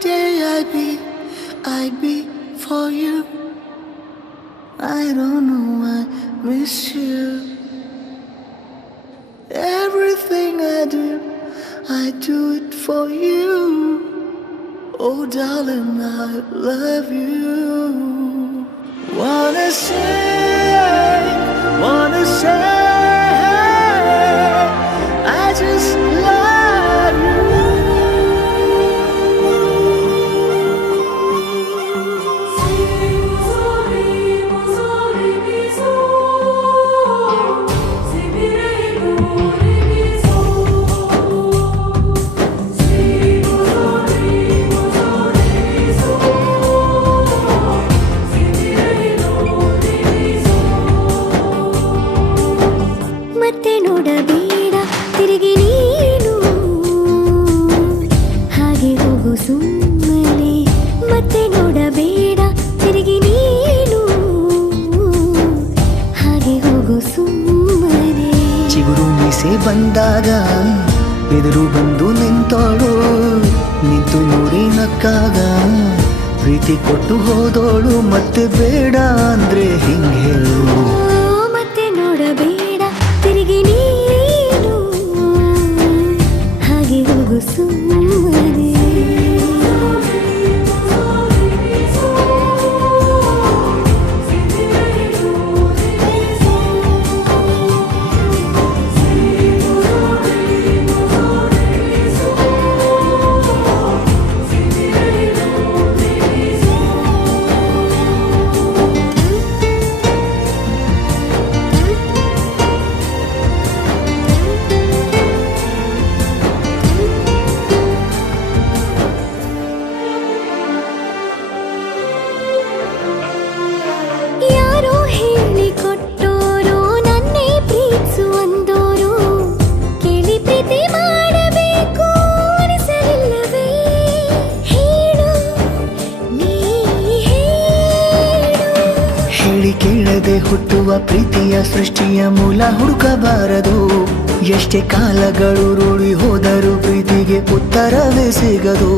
day I'd be for you. I don't know, I miss you. Everything I do it for you. Oh darling, I love you. Wanna say, I just love you. ಮತ್ತೆ ನೋಡಬೇಡ ತಿರುಗಿ ನೀನು ಹಾಗೆ ಹೋಗು ಸುಮ್ಮನೆ. ಮತ್ತೆ ನೋಡಬೇಡ ತಿರುಗಿ ನೀನು ಹಾಗೆ ಹೋಗು ಸುಮ್ಮನೆ. ಚಿಗುರು ಮೀಸೆ ಬಂದಾಗ ಎದುರು ಬಂದು ನಿಂತೋಳು, ನಿಂತು ನೋಡಿ ನಕ್ಕಾಗ ಪ್ರೀತಿ ಕೊಟ್ಟು ಹೋದೋಳು. ಮತ್ತೆ ಬೇಡ ಅಂದ್ರೆ ಹಿಂಗೆ ಹೇಳು. ಮತ್ತೆ ನೋಡಬೇಡ ತಿರುಗಿ ನೀನು ಹಾಗೆ ಹೋಗು ಸುಮ್ಮನೆ. ಯಾರೋ ಹೇಳಿಕೊಟ್ಟೋರು ನನ್ನೇ ಪ್ರೀತಿಸು ಅಂದೋರು, ಕೇಳಿ ಪ್ರೀತಿ ಮಾಡಬೇಕು ಅನಿಸಲಿಲ್ಲವೇ? ಹೇಳು ನೀ ಹೇಳು. ಹೇಳಿ ಕೇಳದೆ ಹುಟ್ಟುವ ಪ್ರೀತಿಯ ಸೃಷ್ಟಿಯ ಮೂಲ ಹುಡುಕಬಾರದು. ಎಷ್ಟೇ ಕಾಲಗಳು ರೂಢಿ ಹೋದರೂ ಪ್ರೀತಿಗೆ ಉತ್ತರವೇ ಸಿಗದು.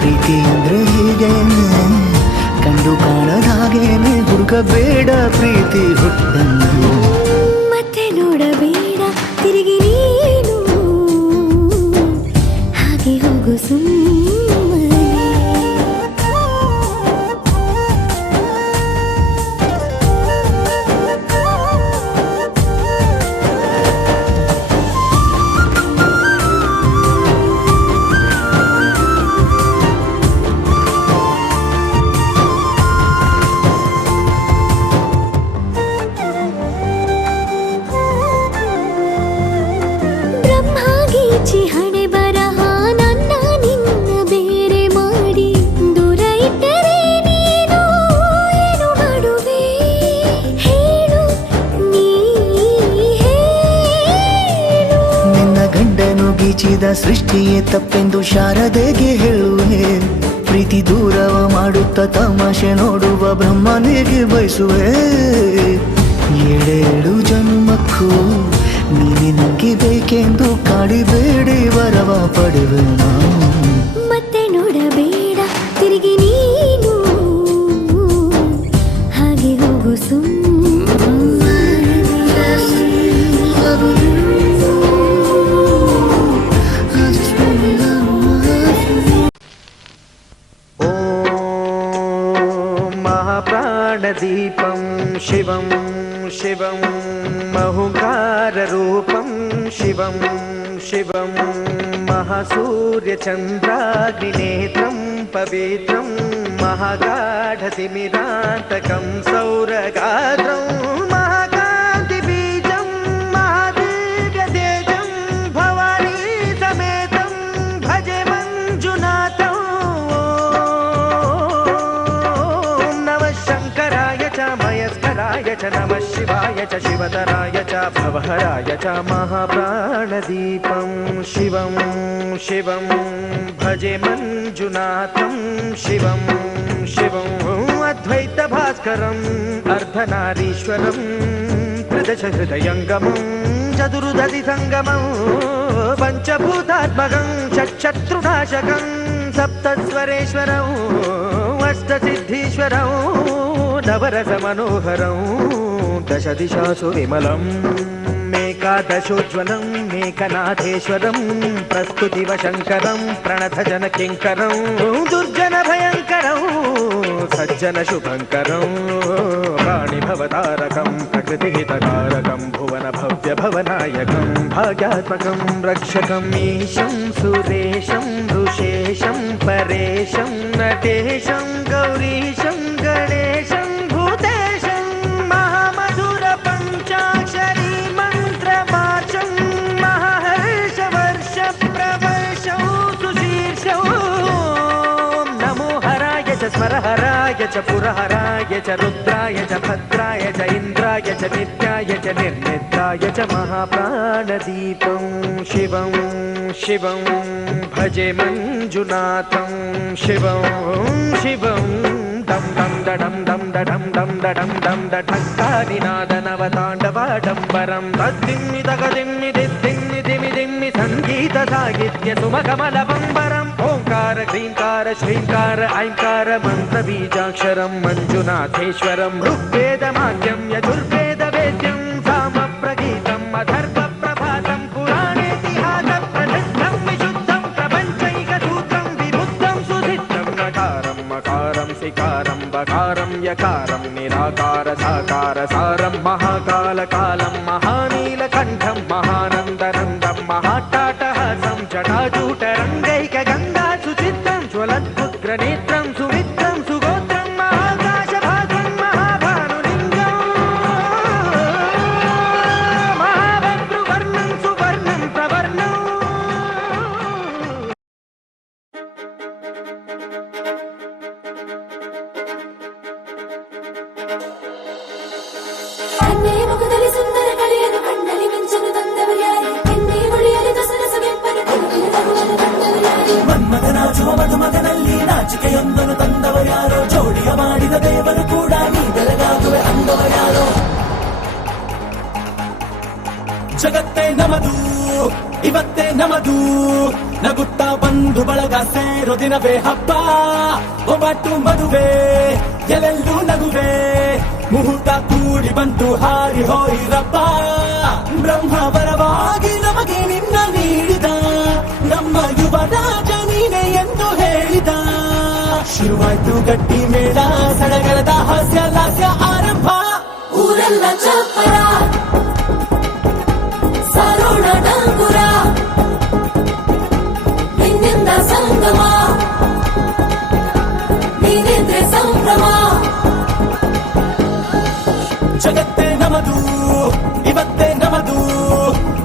ಪ್ರೀತಿ ಅಂದ್ರೆ ಹೀಗೇನೆ, ಕಂಡು ಕಾಣದ ಹಾಗೇನೆ, ಹುಡುಕಬೇಡ ಪ್ರೀತಿ ಹುಟ್ಟನ್ನು. ಮತ್ತೆ ನೋಡಬೇಡ ತಿರುಗಿ ನೀನು ಹಾಗೆ ಹೋಗು ಸುಮ್ಮನೆ. ಬ್ರಹ್ಮಗೀಚಿ ಹಣೆ ಬರಹ ನನ್ನ ನಿನ್ನ ಬೇರೆ ಮಾಡಿ ದೂರ ಇಟ್ಟರೆ ನೀನು ಏನು ಮಾಡುವೆ? ಹೇಳು ನೀ ಹೇಳು. ನಿನ್ನ ಗಂಡನು ಗೀಚಿದ ಸೃಷ್ಟಿಯೇ ತಪ್ಪೆಂದು ಶಾರದೆಗೆ ಹೇಳುವೆ. ಪ್ರೀತಿ ದೂರವ ಮಾಡುತ್ತ ತಮಾಷೆ ನೋಡುವ ಬ್ರಹ್ಮನಿಗೆ ಬಯಸುವೆ. ಏಳೇಳು ಜನ್ಮಕ್ಕೂ ನೀನೆ ನಂಗೆ ಬೇಕೆಂದು ಕಾಡಿಬೇಡಿ ವರವ ಪಡೆವೆ ನಾನು. ಮತ್ತೆ ನೋಡಬೇಡ ತಿರುಗಿ ನೀನು ಹಾಗೆ ಹೋಗು ಸುಮ್ಮನೆ. महाप्राणदीपं शिवं शिवं महुकाररूपं शिवं शिवं महासूर्यचन्द्राग्निनेत्रं पवित्रं महागाढतिमिरान्तकं सौरगात्रं महाकान्तिबीजं महादीर्घतेजं भवानी समेतं भजे मञ्जुनाथं. नमः शङ्कराय च मयस्कराय च नमः शिवाय च शिवतराय च भवहराय च महाप्राणदीपं शिवं शिवं भजे मञ्जुनाथं शिवं ಶಿವಂ ಅದ್ವೈತ ಭಾಸ್ಕರಂ ಅರ್ಧನಾರೀಶ್ವರಂ ತ್ರಿದಶ ಹೃದಯಂಗಮಂ ಚತುರ್ದಧಿ ಸಂಗಮಂ ಪಂಚಭೂತಾತ್ಮಕಂ ಷಟ್ಶತ್ರುನಾಶಕಂ ಸಪ್ತಸ್ವರೇಶ್ವರಂ ಅಷ್ಟಸಿದ್ಧೀಶ್ವರಂ ನವರಸ ಮನೋಹರಂ ದಶ ದಿಶಾಸು ವಿಮಲಂ ಮೇಕಾದಶೋಜ್ವಲಂ ಮೇಕನಾಥೇಶ್ವರಂ ಪ್ರಸ್ತುತಿವ ಶಂಕರಂ ಪ್ರಣತ ಜನ ಕಿಂಕರಂ ದುರ್ಜನ ಭಯಂಕರಂ ಸಜ್ಜನ ಶುಭಂಕರಂ ಪ್ರಾಣಿ ಭವತಾರಕಂ ಪ್ರಕೃತಿ ಹಿತಕಾರಕಂ ಭುವನ ಭವ್ಯ ಭವನಾಯಕಂ ಭಾಗ್ಯಾತ್ಮಕಂ ರಕ್ಷಕಂ ಈಶಂ ಸುರೇಶಂ ಋಷೇಶಂ ಪರೇಶಂ ನಟೇಶಂ ಗೌರೀಶಂ ಗಣೇಶಂ ಭೂತೇಶಂ ಮಹಾಮಧುರ ಪಂಚಾಕ್ಷರಿ ಮಂತ್ರಮಾರ್ಷಂ ಮಹಾಹರ್ಷ ವರ್ಷ ಪ್ರವರ್ಷಂ ಸುಶೀರ್ಷಂ ನಮೋ ಹರಾಯ ಚ ಸ್ಮರಹರಾಯ ಚ ಪುರಹರಾಯ ಚ ರುದ್ರಾಯ ಚ ಭದ್ರಾಯ ಚ ಇಂದ್ರಾಯ ಚ ನಿತ್ಯಾಯ ಚ ನಿರ್ನಿದ್ರಾಯ ಚ ಮಹಾಪ್ರಾಣದೀಪಂ ಶಿವಂ ಶಿವಂ ಭಜೆ ಮಂಜುನಾಥಂ ಶಿವಂ ಶಿವಂ ಡಂ ಡಂ ಡಂ ಡಂ ಡಂ ಡಂ ಡಂ ಡಂ ಢಂಕಾರಿನಾದ ನವತಾಂಡವಾಡಂಬರಂ ತದ್ದಿಮ್ಮಿ ತಗದಿಮ್ಮಿ ದಿದ್ದಿಮ್ಮಿ ದಿಮಿ ದಿಮ್ಮಿ ಸಂಗೀತ ಸಾಹಿತ್ಯ ಸುಮಕಮಲವಂಬರಂ ಓಂಕಾರ ಕ್ರೀಂಕಾರ ಶ್ರೀಂಕಾರ ಐಂಕಾರ ಮಂತ್ರ ಬೀಜಾಕ್ಷರಂ ಮಂಜುನಾಥೇಶ್ವರಂ ಋಗ್ವೇದ ಮಾಧ್ಯಂ ಯಜುರ್ವೇದ ವೇದ್ಯಂ ಸಾಮ ಪ್ರಗೀತಂ ಅಧರ್ವ ಪ್ರಭಾತಂ ಪುರಾಣೇತಿಹಾಸ ಪ್ರಸಿದ್ಧಂ ವಿಶುದ್ಧಂ ಪ್ರಪಂಚೈಕ ಸೂತ್ರಂ ವಿಬುದ್ಧಂ ಸುಸಿದ್ಧಂ ನಕಾರಂ ಮಕಾರಂ ಸಿಕಾರಂ ಬಕಾರಂ ಯಕಾರಂ ನಿರಾಕಾರ ಸಾಕಾರ ಸಾರಂ ಮಹಾಕಾಲ ಕಾಲಂ ಮಹಾನೀಲಕಂಠಂ ಮಹಾನಂದನಂದಂ ಮಹಾಟಾಟಹಾಸಂ ಜಟಾಜೂಟರಂಗೈಕ ಗಂಗಾ ಸುಚಿತ್ರಂ ಜ್ವಲದ್ಭುಗ್ರನೇತ್ರಂ ಸುಮಿತ್ರಂ ಸುಗೋತ್ರಂ ಮಹಾಕಾಶಭಾಗಂ ಮಹಾಭಾನುಲಿಂಗಂ ಮಹಾಭದ್ರುವರ್ಣಂ ಸುವರ್ಣಂ ಪ್ರವರ್ಣಂ ಕಣ್ಣೇ ಮುಖದಲ್ಲಿ ಸುಂದರ ಕಳೆಯನ್ನು ಕಣ್ಣಲ್ಲಿ ಮಿಂಚನು ತಂದವರ್ಯಾರೆ ಎನ್ನೇ ಹೊಳೆಯಲಿ ದಸರ ಸವೆಪ್ಪನು ಕಣ್ಣಿನ ನಗುವನ್ನು ತಂದವರ್ಯಾರೆ ಮನ್ಮಥನಾಚುವ ಮಧುಮಗನಲ್ಲಿ ನಾಚಿಕೆಯೊಂದನ್ನು ತಂದವರ್ಯಾರೋ ಜೋಡಿಯ ಮಾಡಿದ ದೇವರು ಕೂಡ ನೀ ಬೆಳಗಾಗುವೆ ಅಂದವರ್ಯಾರೋ ಜಗತ್ತೇ ನಮದು ಇವತ್ತೇ ನಮದು ನಗುತ್ತಾ ಬಂದು ಬಳಗ ಸೇರೋ ದಿನವೇ ಹಬ್ಬ ಒಬ್ಬಟ್ಟು ಮದುವೆ ಎಲ್ಲೆಲ್ಲೂ ನಗುವೆ ಮುಹೂರ್ತ ಕೂಡಿ ಬಂತು ಹಾರಿ ಹೋಯಿರಪ್ಪ ಬ್ರಹ್ಮ ವರವಾಗಿ ನಮಗೆ ನಿನ್ನ ನೀಡಿದ ನಮ್ಮ ಯುವರಾಜ ನೀನೆ ಎಂದು ಹೇಳಿದ ಶುರುವಾಯ್ತು ಗಟ್ಟಿ ಮೇಳ ಸಡಗರದ ಹಾಸ್ಯ ಲಾಸ್ಯ ಆರಂಭ ಊರೆಲ್ಲ ಚಪ್ಪರ ಸಾರೋಣ ಡಂಗುರ ನಿನ್ನಿಂದ ಸಂಗಮ ನೀನೆಂದ್ರೆ ಸಂಭ್ರಮ ಜಗತ್ತೇ ನಮದು ಇವತ್ತೇ ನಮದು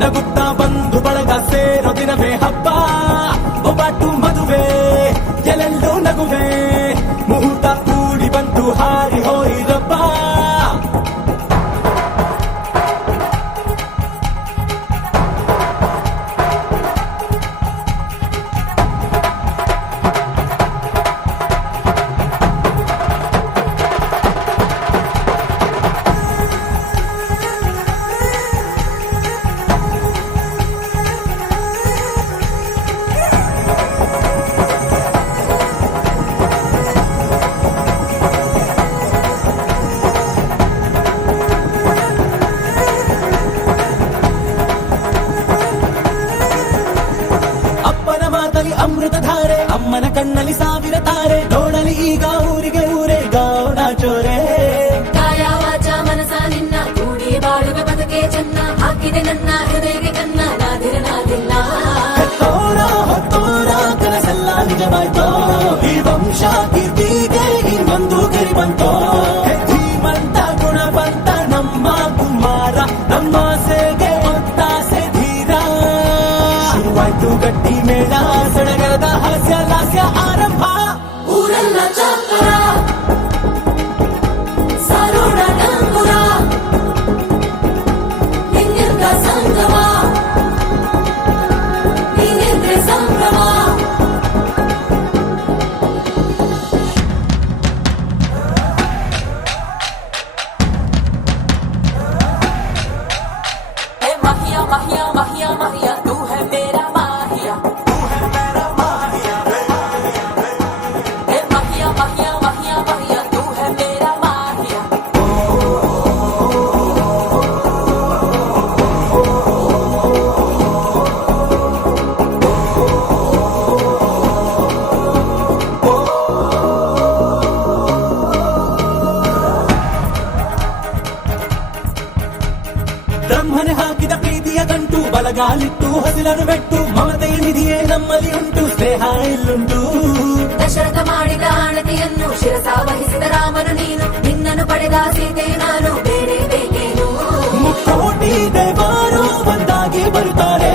ನಗುತ್ತಾ ಬಂದು ಬಳಗ ಸೇರೋ ದಿನವೇ ಹಬ್ಬ ಒಬ್ಬಟ್ಟು ಮದುವೆ ಎಲ್ಲೆಲ್ಲೂ ನಗುವೆ ಮುಹೂರ್ತ ಕೂಡಿ ಬಂತು ಹಾರಿ ಹೋಯಿರಪ್ಪ ಅಮೃತಧಾರೆ ಅಮ್ಮನ ಕಣ್ಣಲ್ಲಿ ಸಾವಿರ ತಾರೆ ನೋಡಲಿ ಈಗ ಊರಿಗೆ ಊರೇ ಗೌಡ ಚೋರೆ ಕಾಯ ವಾಚ ಮನಸ ನಿನ್ನ ಕೂಡಿ ಬಾಳುವ ಬದುಕೆ ಚೆನ್ನ ಹಾಕಿದೆ ನನ್ನ ಹೃದಯಕ್ಕೆ ಕನ್ನ ನಾದಿರನಾದಿಲ್ಲ ಹೊತ್ತೋರ ಕನಸೆಲ್ಲ ನಿಜವಾಯ್ತೋ ಈ ವಂಶ ಕೀರ್ತಿಗೆ ಇನ್ನೊಂದು ಗೆರಿ ಬಂತೋ ಧೀಮಂತ ಗುಣವಂತ ನಮ್ಮ ಕುಮಾರ ನಮ್ಮ ಸೇಗೆ ಒತ್ತಾಸೆ ಧೀರ ಶುರುವಾಯ್ತು ಗಟ್ಟಿ ಮೇಳ ಸಡಗರದ ಹಾಸ್ಯ ಲಾಸ್ಯ ಆರಂಭ ಮುಳ್ಳನು ಬೆಟ್ಟು ಮಮತೆಯ ನಿಧಿಯೇ ನಮ್ಮಲ್ಲಿ ಉಂಟು ಸ್ನೇಹ ಇಲ್ಲುಂಟು ದಶರಥ ಮಾಡಿದ ಆಣತಿಯನ್ನು ಶಿರಸ ವಹಿಸಿದ ರಾಮನು ನೀನು ನಿನ್ನನ್ನು ಪಡೆದ ಸೀತೆ ನಾನು ಬೇರೆ ಬೇಕೇನು ಮುಕ್ಕೋಟಿ ದೇವರು ಒಂದಾಗಿ ಬರುತ್ತಾರೆ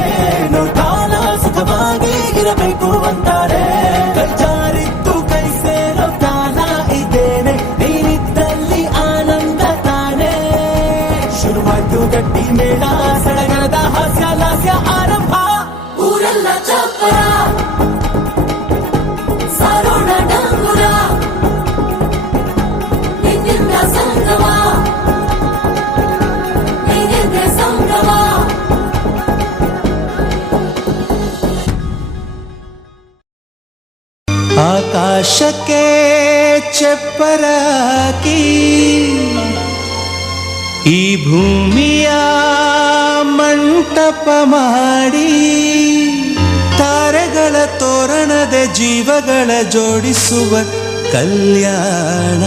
ಕಾಲ ಸುಖವಾಗಿ ಇರಬೇಕು ಅಂತಾರೆ ಕೈ ಜಾರಿದ್ದು ಕೈ ಸೇರೋ ಕಾಲ ಇದ್ದೇನೆ ನೀನಿದ್ದಲ್ಲಿ ಆನಂದ ತಾನೇ ಶುರುವಾಯ್ತು ಗಟ್ಟಿ ಮೇಳ ಸಡಗರದ ಹಾಸ್ಯ ಲಾಸ್ಯ ಆರಂಭ ಊರೆಲ್ಲ ಚಾಪರ ಸಾರೋಣ ಡಂಗುರ ನಿನ್ನಿಂದ ಸಂಗಮ ನೀನೆಂದ್ರೆ ಸಂಭ್ರಮ ಆಕಾಶಕ್ಕೆ ಚಪ್ಪರ ಹಾಕಿ ಈ ಭೂಮಿಯ ಮಂಟಪ ಮಾಡಿ ತಾರೆಗಳ ತೋರಣದ ಜೀವಗಳ ಜೋಡಿಸುವ ಕಲ್ಯಾಣ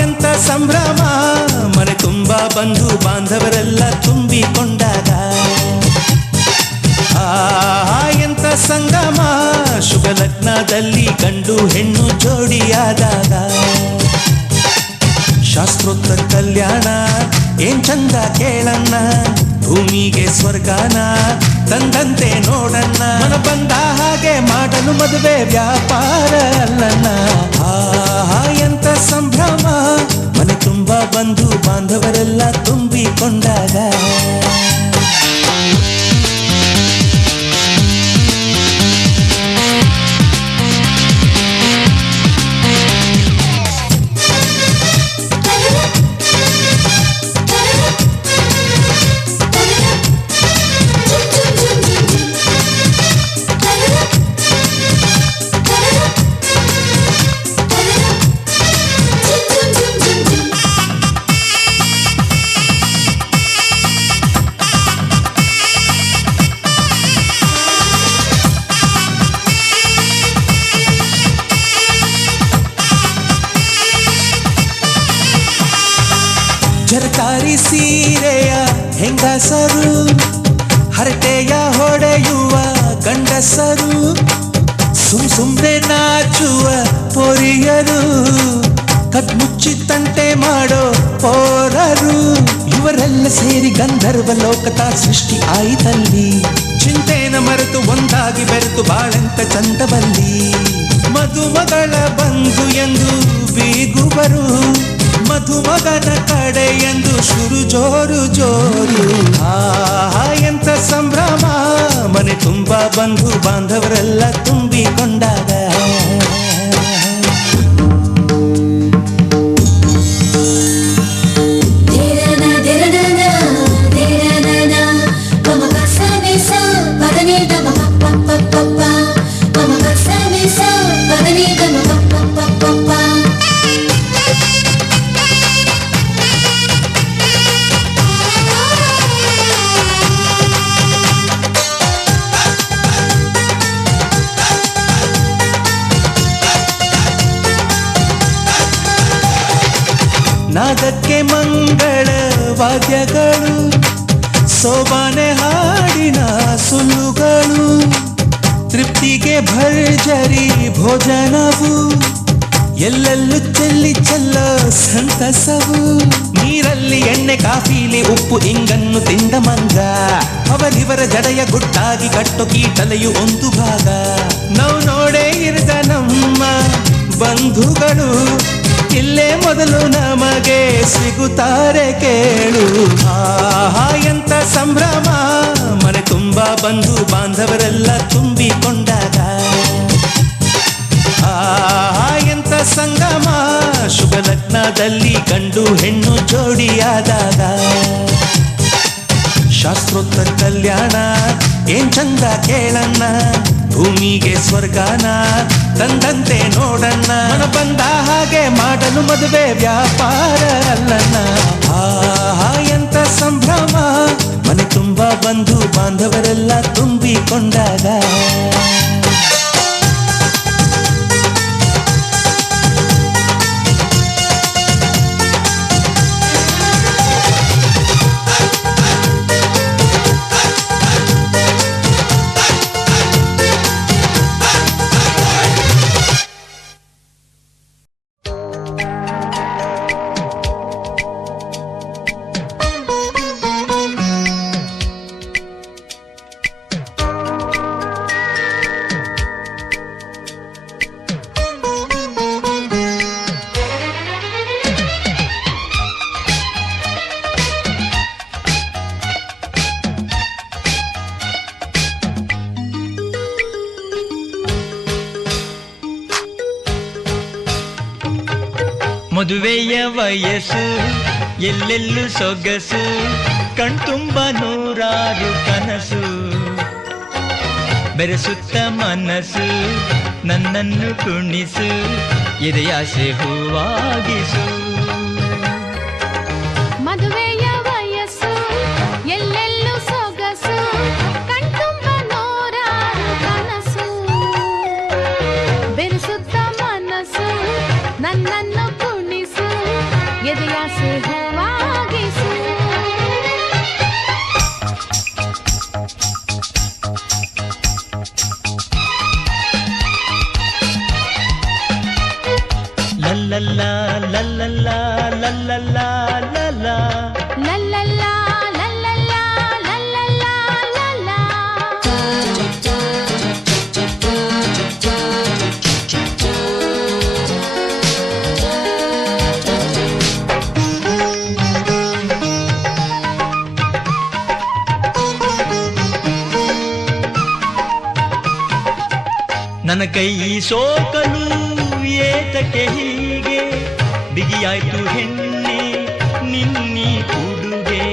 ಎಂತ ಸಂಭ್ರಮ ಮನೆ ತುಂಬ ಬಂಧು ಬಾಂಧವರೆಲ್ಲ ತುಂಬಿಕೊಂಡಾಗ ಎಂತ ಸಂಗಮ ಶುಭ ಲಗ್ನದಲ್ಲಿ ಗಂಡು ಹೆಣ್ಣು ಜೋಡಿಯಾದಾಗ ಶಾಸ್ತ್ರೋಕ್ತ ಕಲ್ಯಾಣ ಏನ್ ಚಂದ ಕೇಳಣ್ಣ ಭೂಮಿಗೆ ಸ್ವರ್ಗಾನ ತಂದಂತೆ ನೋಡಣ್ಣ ಮನ ಬಂದ ಹಾಗೆ ಮಾಡಲು ಮದುವೆ ವ್ಯಾಪಾರ ಅಲ್ಲಣ್ಣ ಎಂತ ಸಂಭ್ರಮ ಮನೆ ತುಂಬ ಬಂಧು ಬಾಂಧವರೆಲ್ಲ ತುಂಬಿಕೊಂಡಾಗ ಜರಕಾರಿ ಸೀರೆಯ ಹೆಂಗಸರು ಹರಟೆಯ ಹೊಡೆಯುವ ಗಂಡಸರು ಸುಮ್ನೆ ನಾಚುವ ಪೊರಿಯರು ಕದ್ಮುಚ್ಚಿ ತಂಟೆ ಮಾಡೋ ಪೋರರು ಇವರೆಲ್ಲ ಸೇರಿ ಗಂಧರ್ವ ಲೋಕದ ಸೃಷ್ಟಿ ಆಯಿತಲ್ಲಿ ಚಿಂತೆನ ಮರೆತು ಒಂದಾಗಿ ಬೆರೆತು ಬಾಳೆಂತ ಚಂದವಲ್ಲಿ ಮದುಮಗಳ ಬಂಧು ಎಂದು ಬೀಗುವರು ಮಧುಮಗನ ಕಡೆ ಎಂದು ಶುರು ಜೋರು ಜೋರು ಎಂತ ಸಂಭ್ರಮ ಮನೆ ತುಂಬ ಬಂಧು ಬಾಂಧವರೆಲ್ಲ ತುಂಬಿಕೊಂಡಾಗ ನಾದಕ್ಕೆ ಮಂಗಳ ವಾದ್ಯಗಳು ಸೋಬಾನೆ ಹಾಡಿನ ಸುಳ್ಳುಗಳು ತೃಪ್ತಿಗೆ ಭರ್ಜರಿ ಭೋಜನವು ಎಲ್ಲೆಲ್ಲೂ ಚೆಲ್ಲಿ ಚೆಲ್ಲೋ ಸಂತಸವು ನೀರಲ್ಲಿ ಎಣ್ಣೆ ಕಾಫಿಲಿ ಉಪ್ಪು ಇಂಗನ್ನು ತಿಂದ ಮಂಗ ಅವರಿವರ ಜಡೆಯ ಗುಟ್ಟಾಗಿ ಕಟ್ಟು ಕೀಟಲೆಯು ಒಂದು ಭಾಗ ನಾವು ನೋಡೇ ಇರದ ನಮ್ಮ ಬಂಧುಗಳು ಇಲ್ಲೇ ಮೊದಲು ನಮಗೆ ಸಿಗುತ್ತಾರೆ ಕೇಳು ಎಂತ ಸಂಭ್ರಮ ಮನೆ ತುಂಬ ಬಂಧು ಬಾಂಧವರೆಲ್ಲ ತುಂಬಿಕೊಂಡಾಗ ಎಂತ ಸಂಗಮ ಶುಭ ಲಗ್ನದಲ್ಲಿ ಗಂಡು ಹೆಣ್ಣು ಜೋಡಿಯಾದಾಗ ಶಾಸ್ತ್ರೋಕ್ತ ಕಲ್ಯಾಣ ಏನ್ ಚಂದ ಕೇಳಣ್ಣ ಭೂಮಿಗೆ ಸ್ವರ್ಗನ ತಂದಂತೆ ನೋಡಣ್ಣ ಮನ ಬಂದ ಹಾಗೆ ಮಾಡಲು ಮದುವೆ ವ್ಯಾಪಾರ ಅಲ್ಲಣ್ಣ ಆಹಾ ಎಂತ ಸಂಭ್ರಮ ಮನೆ ತುಂಬ ಬಂಧು ಬಾಂಧವರೆಲ್ಲ ತುಂಬಿಕೊಂಡಾಗ ಮದುವೆಯ ವಯಸ್ಸು ಎಲ್ಲೆಲ್ಲೂ ಸೊಗಸು ಕಣ್ತುಂಬ ನೂರಾರು ಕನಸು ಬೆರೆಸುತ್ತ ಮನಸ್ಸು ನನ್ನನ್ನು ಕುಣಿಸು ಎದೆಯಾಸೆ ಹೂವಾಗಿಸು ಮದುವೆಯ ವಯಸ್ಸು ಎಲ್ಲೆಲ್ಲೂ ಸೊಗಸು ಕಣ್ತುಂಬ ನೂರಾರು ಕನಸು ಬೆರೆಸುತ್ತ ಮನಸ್ಸು ನನ್ನನ್ನು ಕುಣಿಸು ಎದೆಯಾಸೆ ಹೂವಾಗಿಸು ಲಲ್ಲಲ್ಲ ಲಲ್ಲಲ್ಲ ಲಲ್ಲಲ್ಲ ಲಲ್ಲ ಲಲ್ಲಲ್ಲ ಲಲ್ಲಲ್ಲ ಲಲ್ಲಲ್ಲ ಲಲ್ಲ ನನ್ನ ಕೈ ಸೋಕಲು ಏತಕ್ಕೆ ಹೀಗೆ ಬಿಗಿಯಾಯ್ತು ಹೆಣ್ಣೆ ನಿನ್ನಿ ಉಡುಗೆ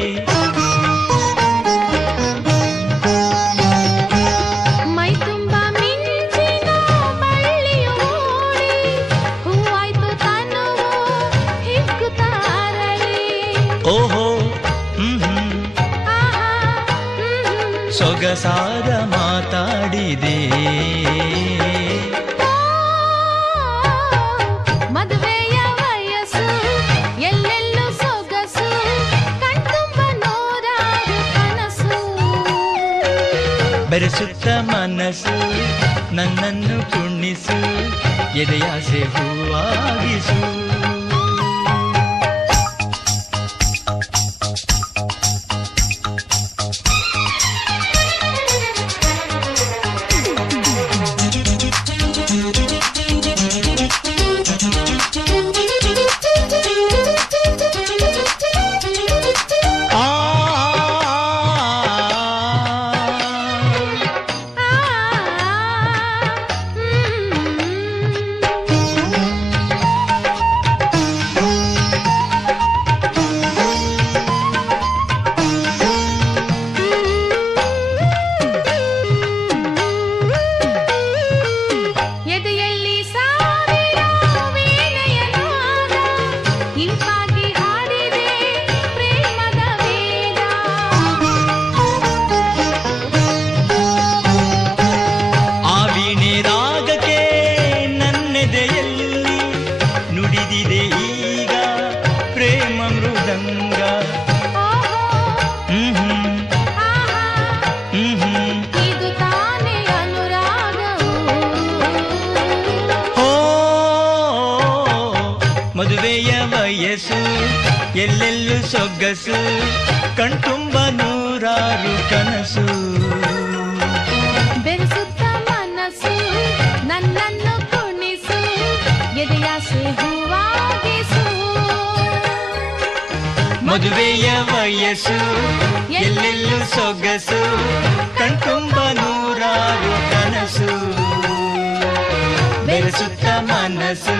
ಮೈ ತುಂಬ ಮಿಂಚಿನ ಬಳ್ಳಿಯು ಮೂಡಿ ಹೂವಾಯ್ತು ತನುವು ಹಿಗ್ಗುತ್ತಾರಳಿ ಓಹೋ ಆಹಾ ಸೊಗಸಾದ ಮಾತಾಡಿದೆ ಮದುವೆಯ ವಯಸ್ಸು ಎಲ್ಲೆಲ್ಲೂ ಸೊಗಸು ಕಣ್ತುಂಬ ನೂರಾರು ಕನಸು ಬೆರೆಸುತ್ತ ಮನಸ್ಸು ನನ್ನನ್ನು ಕುಣಿಸು ಎದೆಯಾಸೆ ಹೂವಾಗಿಸು ಎದೆಯಲ್ಲಿ ಸಾವಿರ ವೀಣೆಯ ನಾದ ಇಂಪಾಗಿ ಹಾಡಿದೆ ಪ್ರೇಮದ ವೇದ ಆ ವೀಣೆ ರಾಗಕ್ಕೆ ನನ್ನೆದೆಯಲ್ಲಿ ನುಡಿದಿದೆ ಈಗ ಪ್ರೇಮ ಮೃದಂಗ ಆಹಾ ಇದು ತಾನೇ ಅನುರಾಗವು ಓ ಮದುವೆಯ ವಯಸ್ಸು ಎಲ್ಲೆಲ್ಲೂ ಸೊಗಸು ಕಣ್ತುಂಬ ನೂರಾರು ಕನಸು ಬೆರೆಸುತ್ತ ಮನಸ್ಸು ನನ್ನನ್ನು ಕುಣಿಸು ಎದೆಯಾಸೆ ಹೂವಾಗಿಸು ಮದುವೆಯ ವಯಸ್ಸು ಎಲ್ಲೆಲ್ಲೂ ಸೊಗಸು ಕಣ್ತುಂಬ ನೂರಾರು ಕನಸು ಬೆರೆಸುತ್ತ ಮನಸ್ಸು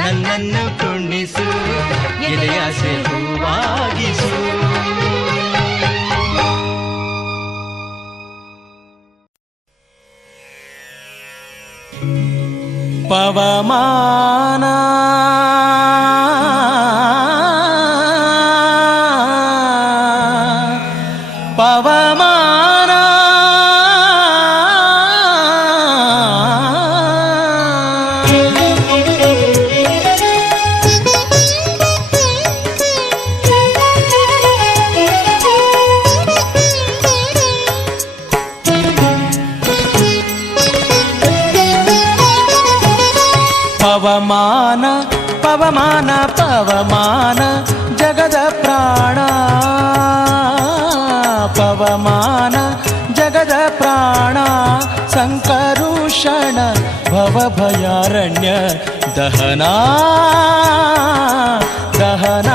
ನನ್ನನ್ನು ಕುಣಿಸು ಎದೆಯಾಸೆ ಹೂವಾಗಿಸು ಪವಮಾನ ಪವಮಾನ ಪವಮಾನ ಪವಮಾನ ಪವಮಾನ ಜಗದ ಪ್ರಾಣ ಪವಮಾನ ಜಗದ ಪ್ರಾಣ ಸಂಕರುಷಣ ಭವಭಯಾರಣ್ಯ ದಹನ ದಹನ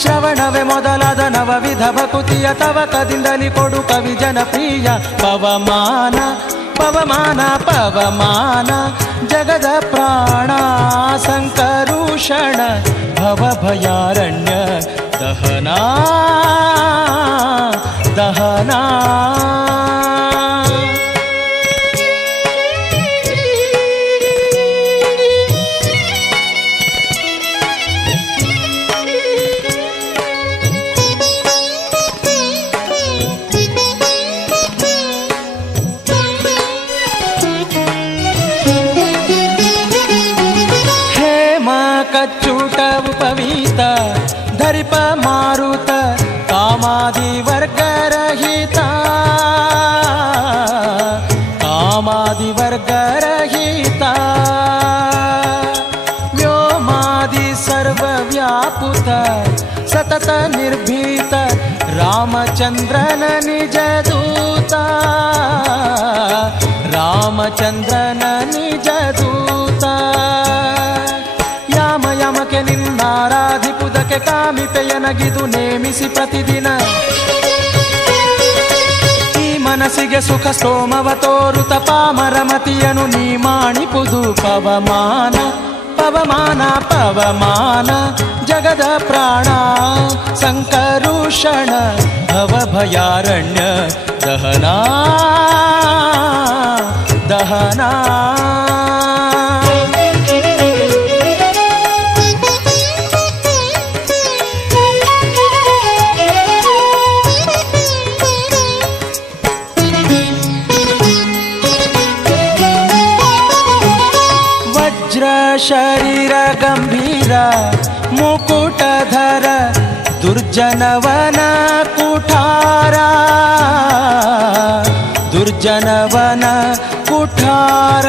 ಶ್ರವಣವೇ ಮೊದಲಾದ ನವವಿಧ ಭಕುತಿಯ ತವಕದಿಂದಲಿ ಕೊಡು ಕವಿ ಜನಪ್ರಿಯ ಪವಮಾನ ಪವಮಾನ ಪವಮಾನ ಜಗದ ಪ್ರಾಣ ಸಂಕರುಷಣ ಭವಭಯಾರಣ್ಯ ದಹನ ದಹನ ಕಚ್ಚುಟ ಉಪವೀತ ಧರಿಪ ಮಾರುತ ಕಾಮಾದಿ ವರ್ಗರಹಿತ ಕಾಮಾದಿ ವರ್ಗರಹಿತ ವ್ಯೋಮಾದಿ ಸರ್ವವ್ಯಾಪುತ ಸತತ ನಿರ್ಭೀತ ರಾಮಚಂದ್ರನ ನಿಜ ದೂತ ರಾಮಚಂದ್ರನ ನಿಜ ದೂತ ಯಮಕೆ ನಿನ್ನಾರಾಧಿಪುದಕ್ಕೆ ಕಾಮಿಪೆಯನಗಿದು ನೇಮಿಸಿ ಪ್ರತಿದಿನ ಈ ಮನಸ್ಸಿಗೆ ಸುಖ ಸೋಮವ ತೋರುತ ಪಾಮರಮತಿಯನು ನೀ ಮಾಣಿಪುದು ಪವಮಾನ ಪವಮಾನ ಪವಮಾನ ಜಗದ ಪ್ರಾಣ ಸಂಕರುಷಣ ಭವಭಯಾರಣ್ಯ ದಹನ ದಹನ ಶರೀರ ಗಂಭೀರ ಮುಕುಟಧರ ದುರ್ಜನವನ ಕುಠಾರ ದುರ್ಜನವನ ಕುಠಾರ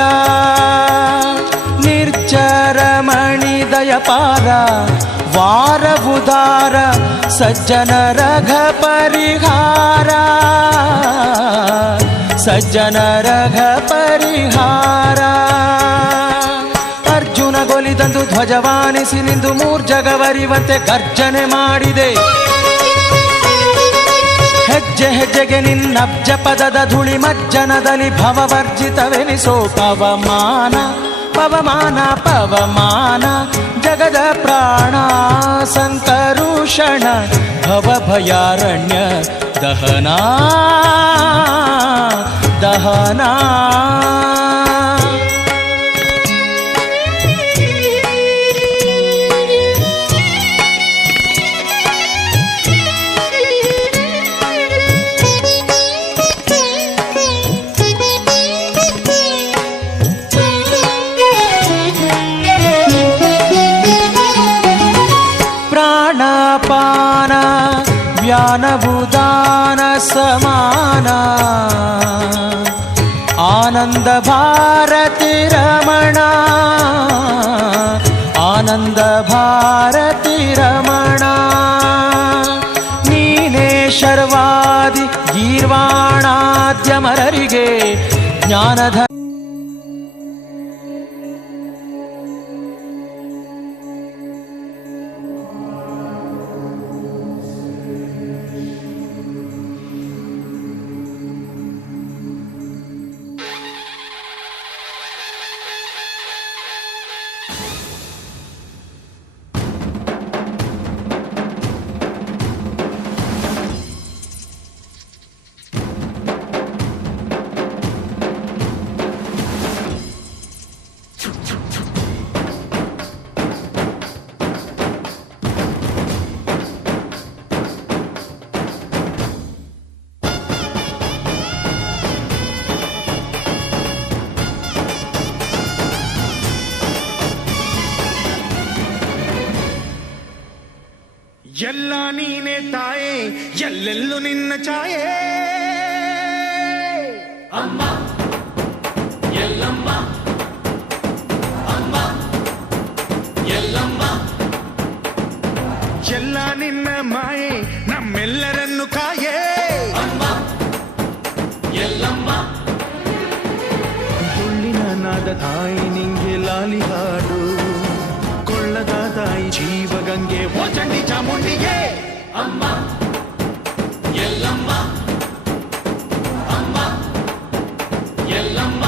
ನಿರ್ಜರ ಮಣಿದಯಪಾರ ವಾರವುದಾರ ಸಜ್ಜನ ರಘ ಪರಿಹಾರ ಸಜ್ಜನ ರಘ ಪರಿಹಾರ ಗೊಲಿದಂದು ಧ್ವಜವಾನಿಸಿ ನಿಂದು ಮೂರ್ಜಗವರಿವಂತೆ ಗರ್ಜನೆ ಮಾಡಿದೆ ಹೆಜ್ಜೆ ಹೆಜ್ಜೆಗೆ ನಿನ್ನಬ್ಜ ಪದದ ಧೂಳಿ ಮಜ್ಜನದಲ್ಲಿ ಭವವರ್ಜಿತವೆನಿಸೋ ಪವಮಾನ ಪವಮಾನ ಪವಮಾನ ಜಗದ ಪ್ರಾಣ ಸಂಕರುಷಣ ಭವಭಯಾರಣ್ಯ ದಹನ ದಹನ ಪ್ರಾಣಪಾನ ವ್ಯಾನಭುದಾನ ಸಮಾನ ಆನಂದ ಭಾರತಿ ರಮಣ ಆನಂದ ಭಾರತಿ ರಮಣ ನೀನೇ ಶರ್ವಾದಿ ಗೀರ್ವಾಣಾದ್ಯಮರರಿಗೆ ಜ್ಞಾನಧ ಎಲ್ಲ ನೀನೆ ತಾಯೇ ಎಲ್ಲೆಲ್ಲೂ ನಿನ್ನ ಛಾಯೆ ಅಮ್ಮ ಎಲ್ಲಮ್ಮ ಅಮ್ಮ ಎಲ್ಲಮ್ಮ ಎಲ್ಲ ನಿನ್ನ ಮಾಯೆ ನಮ್ಮೆಲ್ಲರನ್ನು ಕಾಯೇ ಅಮ್ಮ ಎಲ್ಲಮ್ಮ ತುಳ್ಳಿನ ನಾದ ತಾಯಿ ನಿಂಗೆ ಲಾಲಿ ಹಾಡು ಕೊಳ್ಳದ ತಾಯಿ ಜೀವಗಂಗೆ ಓ ಚಂಡಿ ಚಾಮುಂಡಿಗೆ ಅಮ್ಮ ಎಲ್ಲಮ್ಮ ಅಮ್ಮ ಎಲ್ಲಮ್ಮ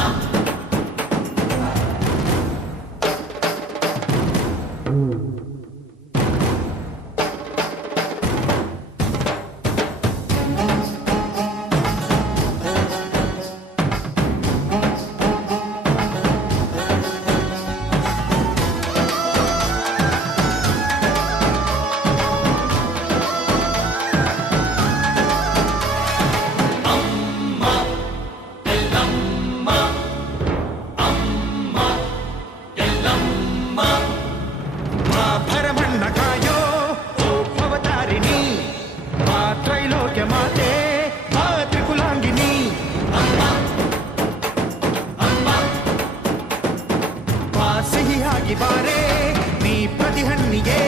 ಭರಮಣ್ಣ ಕಾಯೋ ಓ ಅವತಾರಿಣಿ ಮಾ ತ್ರೈಲೋಕ್ಯ ಮಾತೆ ಮಾ ತ್ರಿಕುಲಾಂಗಿನಿ ಬಾ ಸಿಹಿಯಾಗಿ ಬಾರೆ ನೀ ಪ್ರತಿಹಣ್ಣಿಗೆ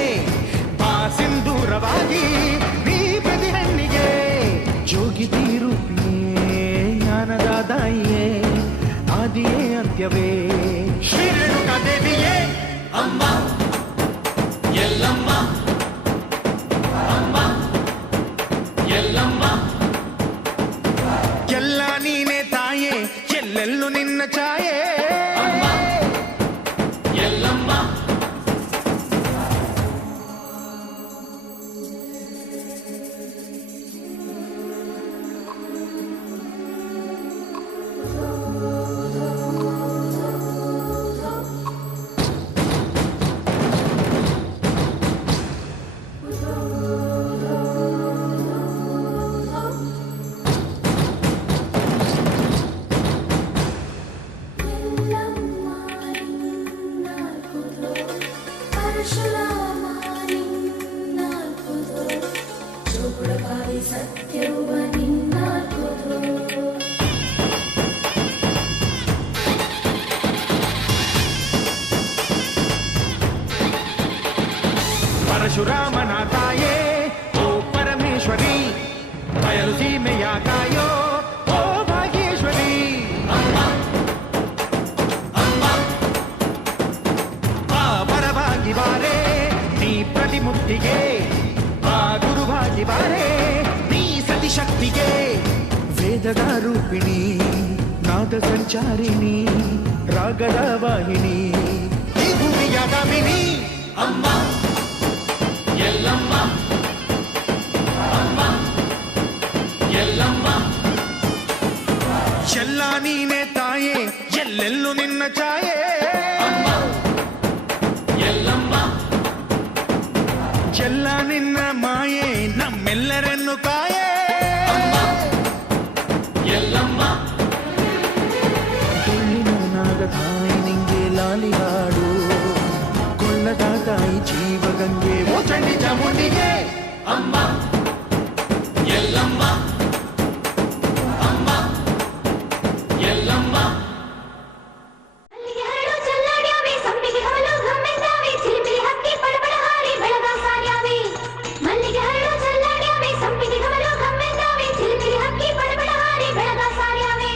ಬಾ ಸಿಂಧೂರವಾಗಿ ನೀ ಪ್ರತಿಹಣ್ಣಿಗೆ ಜೋಗಿತಿ ರೂಪಿಯೇ ಜ್ಞಾನದ ದಾಯಿಯೇ ಆದಿಯೇ ಅಂತ್ಯವೇ ಶ್ರೀ ರೇಣುಕಾ ದೇವಿಯೇ ಅಮ್ಮ ಎಲ್ಲಮ್ಮ ಅಮ್ಮ ಎಲ್ಲಮ್ಮ ಎಲ್ಲ ನೀನೆ ತಾಯೇ ಎಲ್ಲೆಲ್ಲೂ ನಿನ್ನ ಛಾಯೆ ಅಮ್ಮ ಎಲ್ಲಮ್ಮ ಸತ್ಯವ ನಿನ್ನ ಪರಶುರಾಮನ ತಾಯೇ ಓ ಪರಮೇಶ್ವರಿ ಬಯಲು ಸೀಮೆಯ ಕಾಯೋ ಓ ಭಾಗ್ಯೇಶ್ವರಿ ಆ ಪರವಾಗಿ ಬಾರೆ ನೀ ಪ್ರತಿಮುಕ್ತಿಗೆ ಆ ಗುರುವಾಗಿ ಬಾರೆ ನೀ ಸತಿಶಕ್ತಿಗೆ ವೇದದ ರೂಪಿಣಿ ನಾದ ಸಂಚಾರಿಣಿ ರಾಗದ ವಾಹಿನಿ ಈ ಭೂಮಿಯ ಗಾಮಿನಿ ಅಮ್ಮ ಎಲ್ಲಮ್ಮ ಅಮ್ಮ ಎಲ್ಲಮ್ಮ ಎಲ್ಲ ನೀನೆ ತಾಯೇ ಎಲ್ಲೆಲ್ಲೂ ನಿನ್ನ ಛಾಯೆ ಅಮ್ಮ ಎಲ್ಲಮ್ಮ ಎಲ್ಲ ನಿನ್ನ ಮಾಯೆ ನಮ್ಮೆಲ್ಲರನ್ನು ಕಾಯೇ ಅಮ್ಮ ಎಲ್ಲಮ್ಮ ತುಳ್ಳಿನ ನಾದ ತಾಯಿ ನಿಂಗೆ ಲಾಲಿ ಹಾಡು ಕೊಳ್ಳದ ತಾಯಿ ಜೀವಗಂಗೆ ಓ ಚಂಡಿ ಚಾಮುಂಡಿಗೆ ಅಮ್ಮ ಎಲ್ಲಮ್ಮ ಅಮ್ಮ ಎಲ್ಲಮ್ಮ ಮಲ್ಲಿಗೆ ಹರಳು ಚೆಲ್ಲಾಡ್ಯಾವೆ ಸಂಪಿಗೆ ಹವಲು ಘಮ್ಮೆಂದಾವೆ ಚಿಲಿಪಿಲಿ ಹಕ್ಕಿ ಪಡಪಡ ಹಾರಿ ಬೆಳಗ ಸಾರ್ಯಾವೆ ಮಲ್ಲಿಗೆ ಹರಳು ಚೆಲ್ಲಾಡ್ಯಾವೆ ಸಂಪಿಗೆ ಹವಲು ಘಮ್ಮೆಂದಾವೆ ಚಿಲಿಪಿಲಿ ಹಕ್ಕಿ ಪಡಪಡ ಹಾರಿ ಬೆಳಗ ಸಾರ್ಯಾವೆ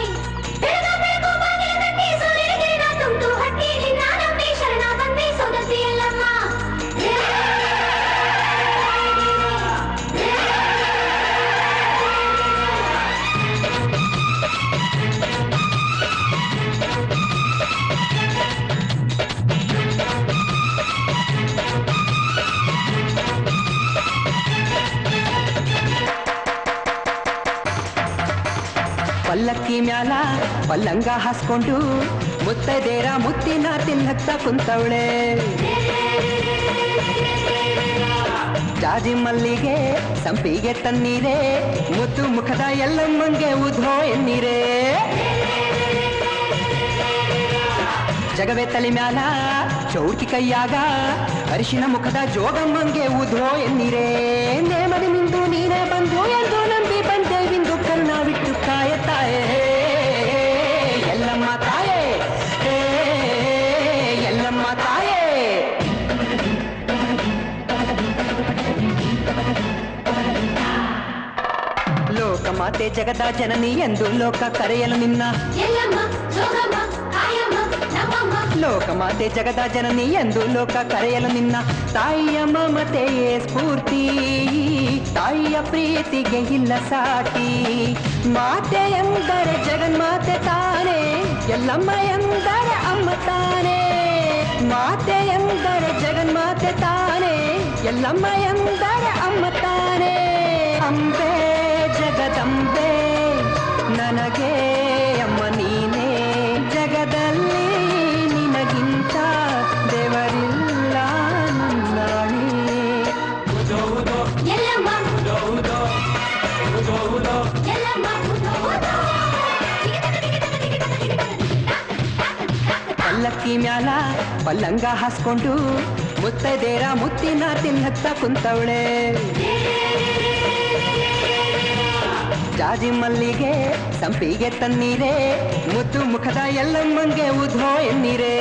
ಬೆಳಗ ಬೆಳಗು ಬಾಗಿಲ ತಟ್ಟಿ ಸೂರ್ಯನ ಕಿರಣ ತುಂಬ್ತು ಹಟ್ಟಿ ನಿನ್ನ ನಂಬಿ ಶರಣ ಬಂದೆ ಸೋದತಿ ಎಲ್ಲಮ್ಮ ಪಲ್ಲಕ್ಕಿ ಮ್ಯಾಲ ಪಲ್ಲಂಗ ಹಾಸ್ಕೊಂಡು ಮುತ್ತೈದೇರ ಮುತ್ತಿನ ತಿನ್ನಕ್ತ ಕುಂತವಳೆ ಜಾಜಿ ಮಲ್ಲಿಗೆ ಸಂಪಿಗೆ ತನ್ನೀರೆ ಮುತ್ತು ಮುಖದ ಎಲ್ಲಮ್ಮಂಗೆ ಉಧೋ ಎನ್ನೀರೆ ಜಗವೇ ತಲೆ ಮ್ಯಾಲ ಚೌಡ್ಕಿ ಕೈಯಾಗ ಅರಿಶಿನ ಮುಖದ ಜೋಗಮ್ಮಂಗೆ ಉದ್ರೋ ಎನ್ನಿರೇ ನೇಮದಿ ನಿಂದು ನೀನೇ ಬಂದು ಎಂದು ನಂಬಿ ಬಂದೆ ಬಿಂದು ಕರುಣಾವಿಟ್ಟು ಕಾಯತಾಯೇ ಎಲ್ಲಮ್ಮ ತಾಯೇ ಎಲ್ಲಮ್ಮ ತಾಯೇ ಲೋಕಮಾತೆ ಜಗದ ಜನನಿ ಎಂದು ಲೋಕ ಕರೆಯಲು ನಿನ್ನ ಎಲ್ಲಮ್ಮ ಜೋಗಮ್ಮ ಕಾಯಮ್ಮ ನಮ್ಮಮ್ಮ ಲೋಕಮಾತೆ ಜಗದ ಜನನಿ ಎಂದು ಲೋಕ ಕರೆಯಲು ನಿನ್ನ ತಾಯಿಯ ಮಮತೆಯೇ ಸ್ಫೂರ್ತಿ ತಾಯಿಯ ಪ್ರೀತಿಗೆ ಇಲ್ಲ ಸಾಟಿ ಮಾತೆ ಎಂದರೆ ಜಗನ್ಮಾತೆ ತಾನೇ ಎಲ್ಲಮ್ಮ ಎಂದರೆ ಅಮ್ಮ ತಾನೇ ಮಾತೆ ಎಂದರೆ ಜಗನ್ಮಾತೆ ತಾನೇ ಎಲ್ಲಮ್ಮ ಎಂದರೆ ಅಮ್ಮ ತಾನೇ ಅಂಬೆ ಜಗದಂಬೆ ನನಗೆ ಅಮ್ಮ ನೀನೇ ಜಗದಲ್ಲಿ ನಿನಗಿಂತ ದೇವರಿಲ್ಲ ನನ್ನಾಣಿ ಎಲ್ಲಮ್ಮ ಎಲ್ಲಮ್ಮ ಪಲ್ಲಕ್ಕಿ ಮ್ಯಾಲ ಪಲ್ಲಂಗ ಹಾಸ್ಕೊಂಡು ಮುತ್ತೈದೇರ ಮುತ್ತಿನ ತಿನ್ನತ್ತ ಕುಂತವಳೆ ಜಾಜಿ ಮಲ್ಲಿಗೆ ಸಂಪಿಗೆ ತನ್ನೀರೇ ಮುದ್ದು ಮುಖದ ಎಲ್ಲಮ್ಮಂಗೆ ಉದ್ರೋ ಎನ್ನೀರೇ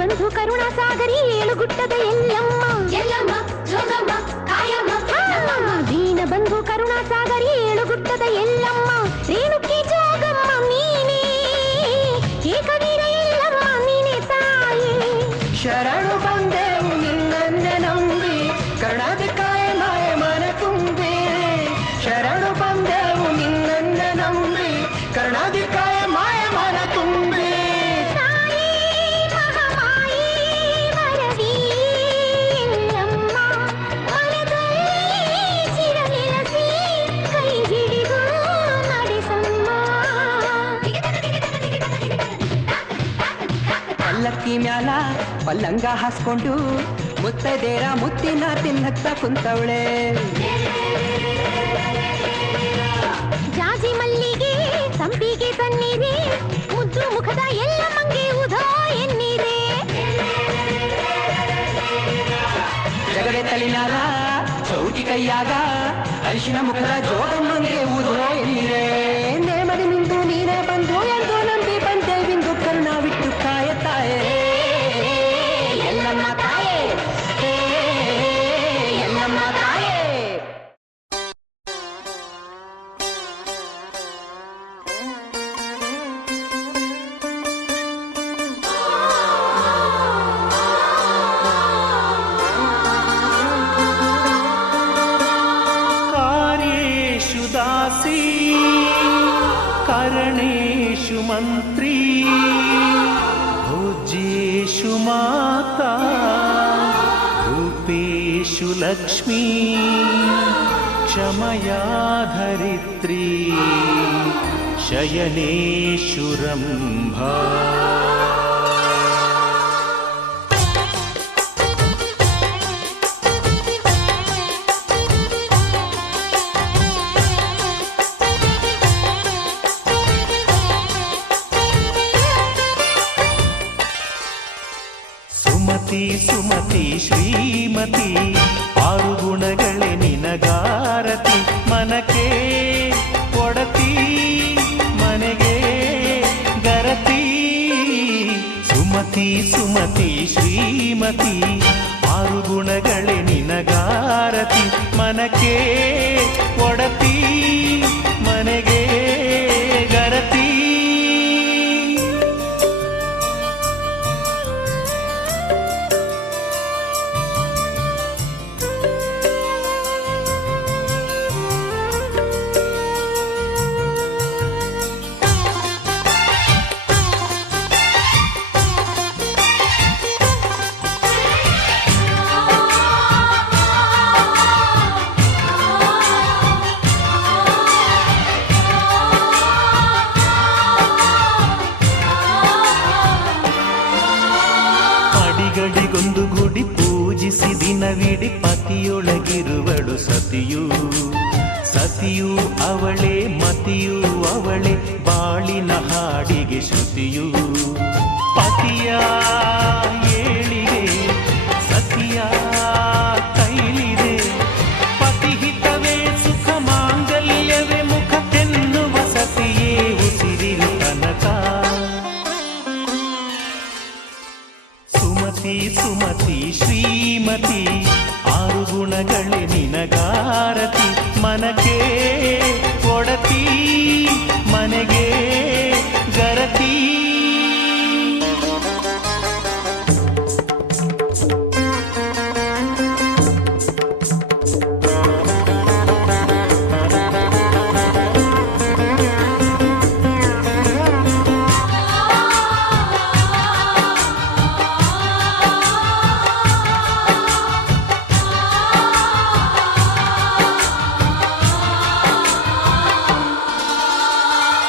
ಬಂಧು ಕರುಣಾ ಸಾಗರಿ ಏಳುಗುಟ್ಟದ ಎಲ್ಲಮ್ಮ ಎಲ್ಲಮ್ಮ ಜೋಗಮ್ಮ ಕಾಯಮ್ಮ ನಮ್ಮಮ್ಮ ದೀನ ಬಂಧು ಕರುಣಾ ಸಾಗರಿ ಏಳುಗುಟ್ಟದ ಎಲ್ಲಮ್ಮ ರೇಣುಕಿ ಜೋಗಮ್ಮ ನೀನೇ ಏಕವೀರ ಎಲ್ಲಮ್ಮ ನೀನೇ ತಾಯಿ ಶರಣು ಬಂದೆವು ನಿನ್ನನ್ನೇ ನಂಬಿ ಕರುಣಾದಿ ಕಾಯ ಮಾಯ ಮನ ತುಂಬಿ ಶರಣು ಬಂದೆವು ನಿನ್ನನ್ನೇ ನಂಬಿ ಕರುಣಾದಿ ಕಾಯ ಮಾಯ ಮನ ತುಂಬಿ ಪಲ್ಲಕ್ಕಿ ಮ್ಯಾಲ ಪಲ್ಲಂಗ ಹಾಸ್ಕೊಂಡು ಮುತ್ತೈದೇರ ಮುತ್ತಿನ ತಿನ್ನತ್ತ ಕುಂತವಳೆ ಜಾಜಿ ಮಲ್ಲಿಗೆ ಸಂಪಿಗೆ ತನ್ನೀರೇ ಮುದ್ದು ಮುಖದ ಎಲ್ಲಮ್ಮಂಗೆ ಉದೋ ಎನ್ನೀರೇ ಜಗವೇ ತಲೆ ಮ್ಯಾಲ ಚೌಟಿ ಕೈಯಾಗ ಅರಿಶಿನ ಮುಖದ ಜೋಗಮ್ಮಂಗೆ ಉದ್ರೋ ಎನ್ನೀರೇ ನೇಮದಿ ನಿಂದು ನೀನೇ ಬಂದು ಎಂದು ನಂಬಿ ಬಂದೆ ಬಿಂದು ಕರುಣಾವಿಟ್ಟು ಕಾಯತಾಯೇ ಎಲ್ಲಮ್ಮ ತಾಯೇ ಎಲ್ಲಮ್ಮ ತಾಯೇ कार्येषु दासी करणेषु मन्त्री भोज्येषु माता रूपेषु लक्ष्मी क्षमया धरित्री शयनेषु रम्भा ಸುಮತಿ ಶ್ರೀಮತಿ ಆರು ಗುಣಗಳೇ ನಿನಗಾರತಿ ಮನಕ್ಕೆ ಒಡತಿ ಮನೆಗೆ ಗರತಿ ಸುಮತಿ ಶ್ರೀಮತಿ ಆರು ಗುಣಗಳೇ ನಿನಗಾರತಿ ಮನಕ್ಕೆ ಒಡತಿ ಮನೆಗೆ ಗರತಿ ಸತಿಯು ಸತಿಯು ಅವಳೆ ಮತಿಯು ಅವಳೆ ಬಾಳಿನ ಹಾಡಿಗೆ ಶ್ರುತಿಯು ಪತಿಯ ಏಳಿಗೆ ಸತಿಯ ಕೈಲಿದೆ ಪತಿಹಿತವೇ ಸುಖ ಮಾಂಗಲ್ಯವೇ ಮುಖ ತೆನ್ನುವ ಸತಿಯೇ ಉಸಿರಿನ ತನಕ ಸುಮತಿ ಸುಮತಿ ಶ್ರೀಮತಿ ಆರು ಗುಣಗಳೇ ನಿನಗಾರತಿ ಮನಕ್ಕೆ ಕೊಡತಿ ಮನೆಗೆ ಗರತಿ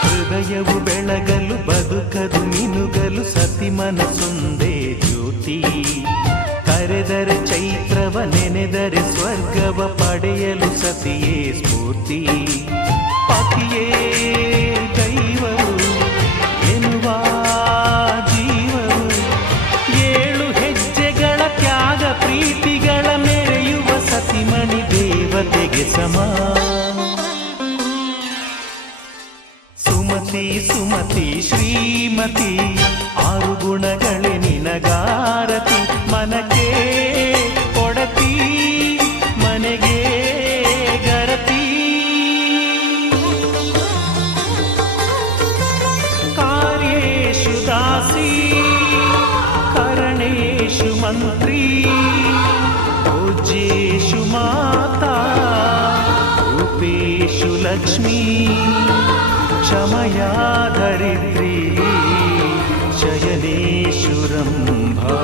ಹೃದಯವು ಬೆಳಗಲು ಬದುಕದು ಮಿನುಗಲು ಸತಿ ಮನಸ್ಸೊಂದೇ ಜ್ಯೋತಿ ಕರೆದರೆ ಚೈತ್ರವ ನೆನೆದರೆ ಸ್ವರ್ಗವ ಪಡೆಯಲು ಸತಿಯೇ ಸ್ಫೂರ್ತಿ ಪತಿಯೇ ದೈವವು ಎನ್ನುವ ಜೀವವು ಏಳು ಹೆಜ್ಜೆಗಳ ತ್ಯಾಗ ಪ್ರೀತಿಗಳ ಮೆರೆಯುವ ಸತಿಮಣಿ ದೇವತೆಗೆ ಸಮ ಸುಮತಿ ಸುಮತಿ ಶ್ರೀಮತಿ ಆರು ಗುಣಗಳೇ ನಿನಗಾರತಿ ಮನಕ್ಕೆ ಕೊಡತಿ ಮನೆಗೆ ಗರತಿ ಕಾರ್ಯೇಷು ದಾಸಿ ಕರಣೇಷು ಮಂತ್ರಿ ಪೂಜ್ಯೇಷು ಮಾತಾ ರೂಪೇಷು ಲಕ್ಷ್ಮೀ क्षमया धरित्री शयनेषु रम्भा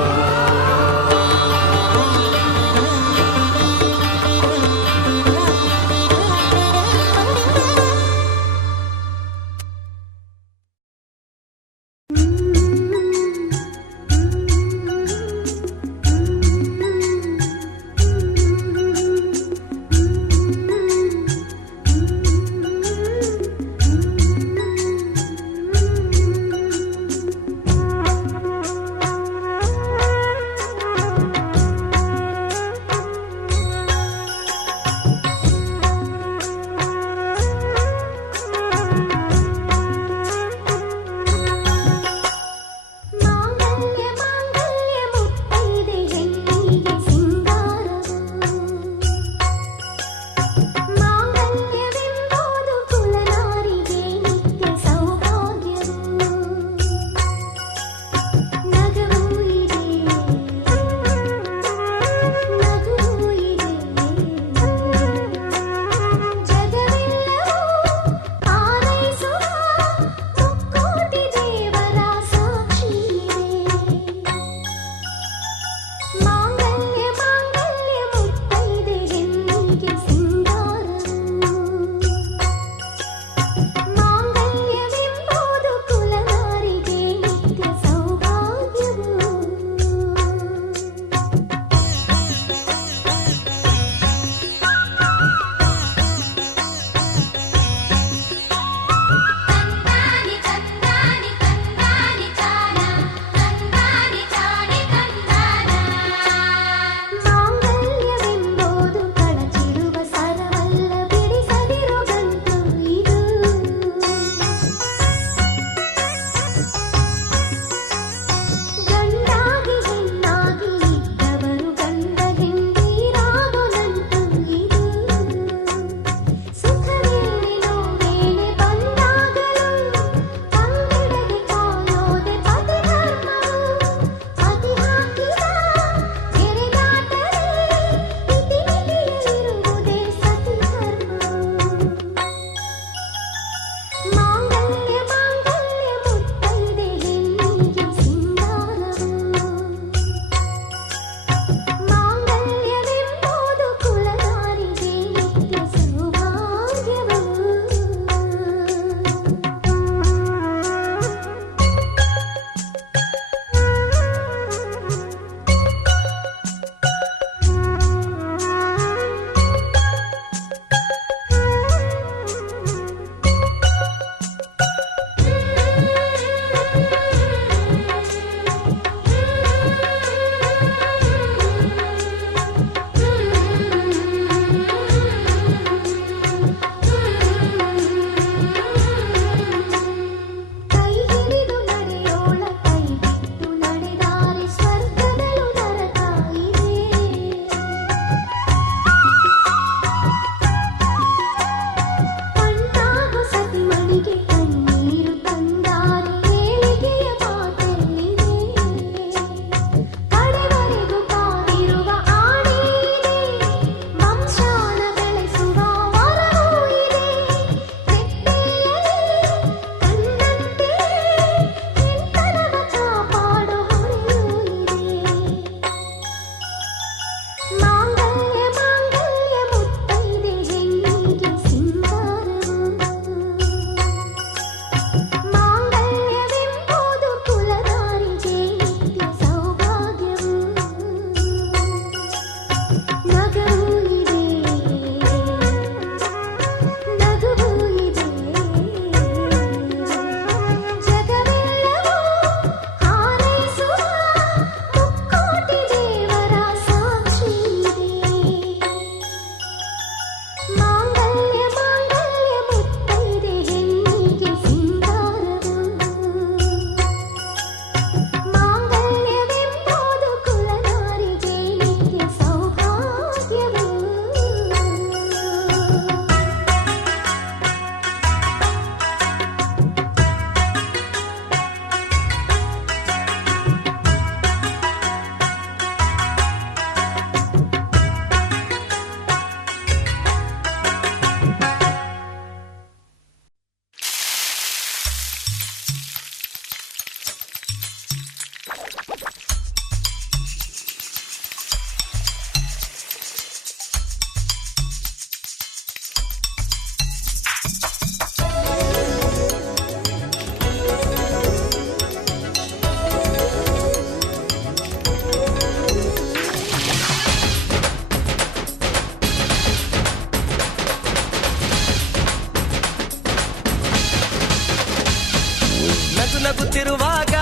ನಗುತ್ತಿರುವಾಗ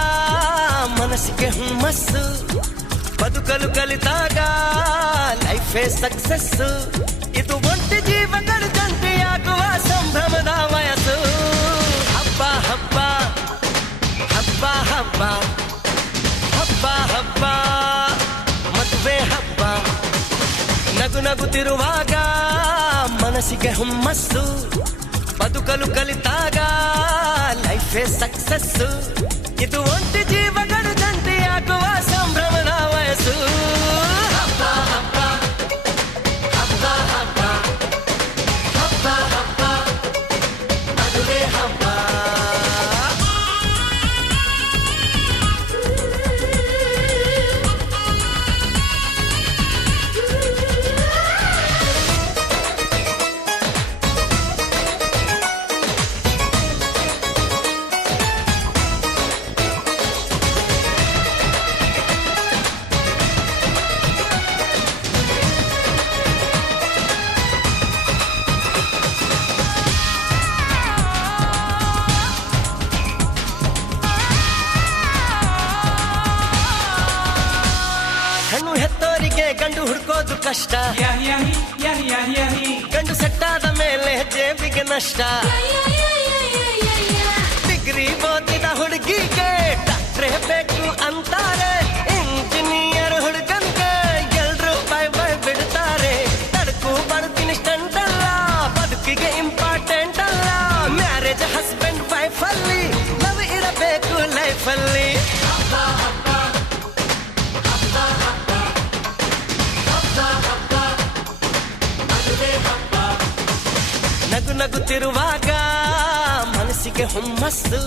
ಮನಸ್ಸಿಗೆ ಹುಮ್ಮಸ್ಸು, ಬದುಕಲು ಕಲಿತಾಗ ಲೈಫೇ ಸಕ್ಸಸ್ಸು. ಇದು ಒಂಟಿ ಜೀವಗಳು ಜಂಟಿಯಾಗುವ ಸಂಭ್ರಮದ ವಯಸ್ಸು. ಹಬ್ಬ ಹಬ್ಬ ಹಬ್ಬ ಹಬ್ಬ ಹಬ್ಬ ಹಬ್ಬ ಮದುವೆ ಹಬ್ಬ. ನಗು ನಗುತ್ತಿರುವಾಗ ಮನಸ್ಸಿಗೆ ಹುಮ್ಮಸ್ಸು, ಬದುಕಲು ಕಲಿತಾಗ ಲೈಫೇ ಸಕ್ಸಸ್ಸು. ಇದು ಒಂಟಿ ಜೀವಗಳು ಜಂಟಿಯಾಗುವ ಸಂಭ್ರಮದ ವಯಸ್ಸು. ಹಬ್ಬ ಹಬ್ಬ ಹಬ್ಬ ಹಬ್ಬ ಹಬ್ಬ ಹಬ್ಬ ಮದುವೆ ಹಬ್ಬ. ಹೆಣ್ಣು ಹೆತ್ತೋರಿಗೆ ಗಂಡು ಹುಡ್ಕೋದು ಕಷ್ಟ, ಗಂಡು ಸೆಟ್ಟಾದ ಮೇಲೆ ಜೇಬಿಗೆ ನಷ್ಟ. ಡಿಗ್ರಿ ಓದಿದ ಹುಡುಗಿಗೆ ಡಾಕ್ಟ್ರೇ ಬೇಕು ಅಂತಾರೆ, ಇಂಜಿನಿಯರ್ ಹುಡುಗನ್ಗೆ ಎಲ್ರು ಬೈ ಬೈ ಬಿಡ್ತಾರೆ. ತಡಕು ಬರ್ತೀನಿ ಸ್ಟಂಟ್ ಅಲ್ಲ, ಬದುಕಿಗೆ ಇಂಪಾರ್ಟೆಂಟ್ ಅಲ್ಲ. ಮ್ಯಾರೇಜ್ ಹಸ್ಬೆಂಡ್ ವೈಫ್ ಅಲ್ಲಿ ಲವ್ ಇರಬೇಕು ಲೈಫ್ ಅಲ್ಲಿ. ನಗು ನಗುತ್ತಿರುವಾಗ ಮನಸ್ಸಿಗೆ ಹುಮ್ಮಸ್ಸು,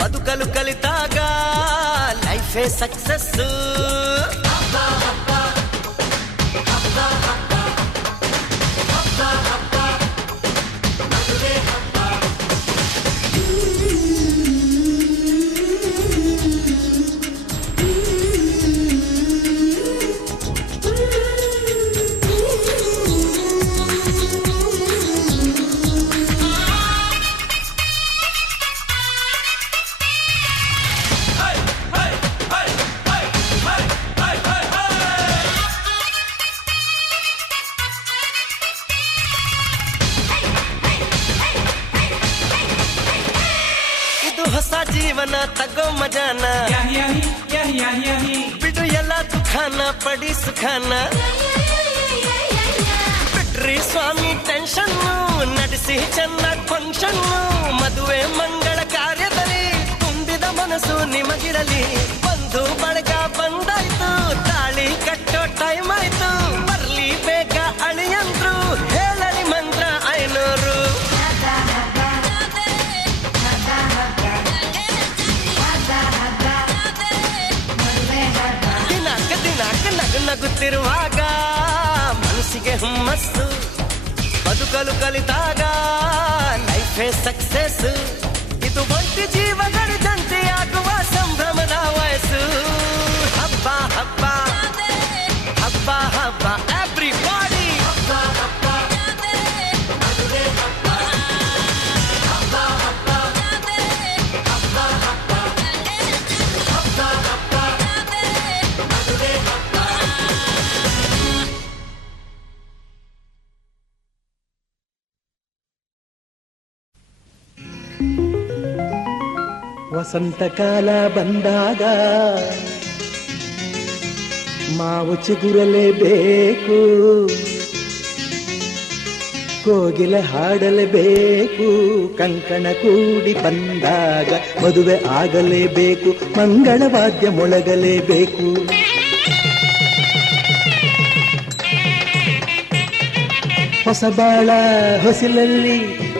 ಬದುಕಲು ಕಲಿತಾಗ ಲೈಫೇ ಸಕ್ಸಸ್ಸು. ಹೊಸ ಜೀವನ ತಗೋ ಮಜಾನ, ಬಿಡು ಎಲ್ಲ ದುಃಖಾನ ಪಡಿ ಸುಖಾನ. ಬಿಟ್ರಿ ಸ್ವಾಮಿ ಟೆನ್ಷನ್, ನಡೆಸಿ ಚೆನ್ನಾಗಿ ಫಂಕ್ಷನ್. ಮದುವೆ ಮಂಗಳ ಕಾರ್ಯದಲ್ಲಿ ತುಂಬಿದ ಮನಸ್ಸು ನಿಮಗಿರಲಿ. ಬಂದು ಬಳಗ ಬಂದಾಯ್ತು, ತಾಳಿ ಕಟ್ಟೋ ಟೈಮ್ ಆಯ್ತು. ಬರ್ಲಿ ಬೇಗ ಅಳಿಯಂದ್ರು, ಹೇಳಲಿ ಮಂತ್ರ 500. ನಗುತ್ತಿರುವಾಗ ಮನಸ್ಸಿಗೆ ಹುಮ್ಮಸ್ಸು, ಬದುಕಲು ಕಲಿತಾಗ ಲೈಫೇ ಸಕ್ಸಸ್. ಇದು ಒಂಟಿ ಜೀವಗಳು ಜಂಟಿಯಾಗುವ ಸಂಭ್ರಮದ ವಯಸ್ಸು. ಹಬ್ಬ ಹಬ್ಬ ಹಬ್ಬ ಹಬ್ಬ ಎವ್ರಿಬಾಡಿ. ಹಬ್ಬ ಹಬ್ಬ ಮದುವೆ ಹಬ್ಬ. ಹಬ್ಬ ಹಬ್ಬ ಹಬ್ಬ ಹಬ್ಬ ಹಬ್ಬ ಹಬ್ಬ ಮದುವೆ ಹಬ್ಬ. ವಸಂತಕಾಲ ಬಂದಾಗ ಮಾವು ಚಿಗುರಲೇಬೇಕು, ಕೋಗಿಲೆ ಹಾಡಲೇಬೇಕು. ಕಂಕಣ ಕೂಡಿ ಬಂದಾಗ ಮದುವೆ ಆಗಲೇಬೇಕು, ಮಂಗಳವಾದ್ಯ ಮೊಳಗಲೇಬೇಕು. ಹೊಸಬಾಳ ಹೊಸಿಲಲ್ಲಿ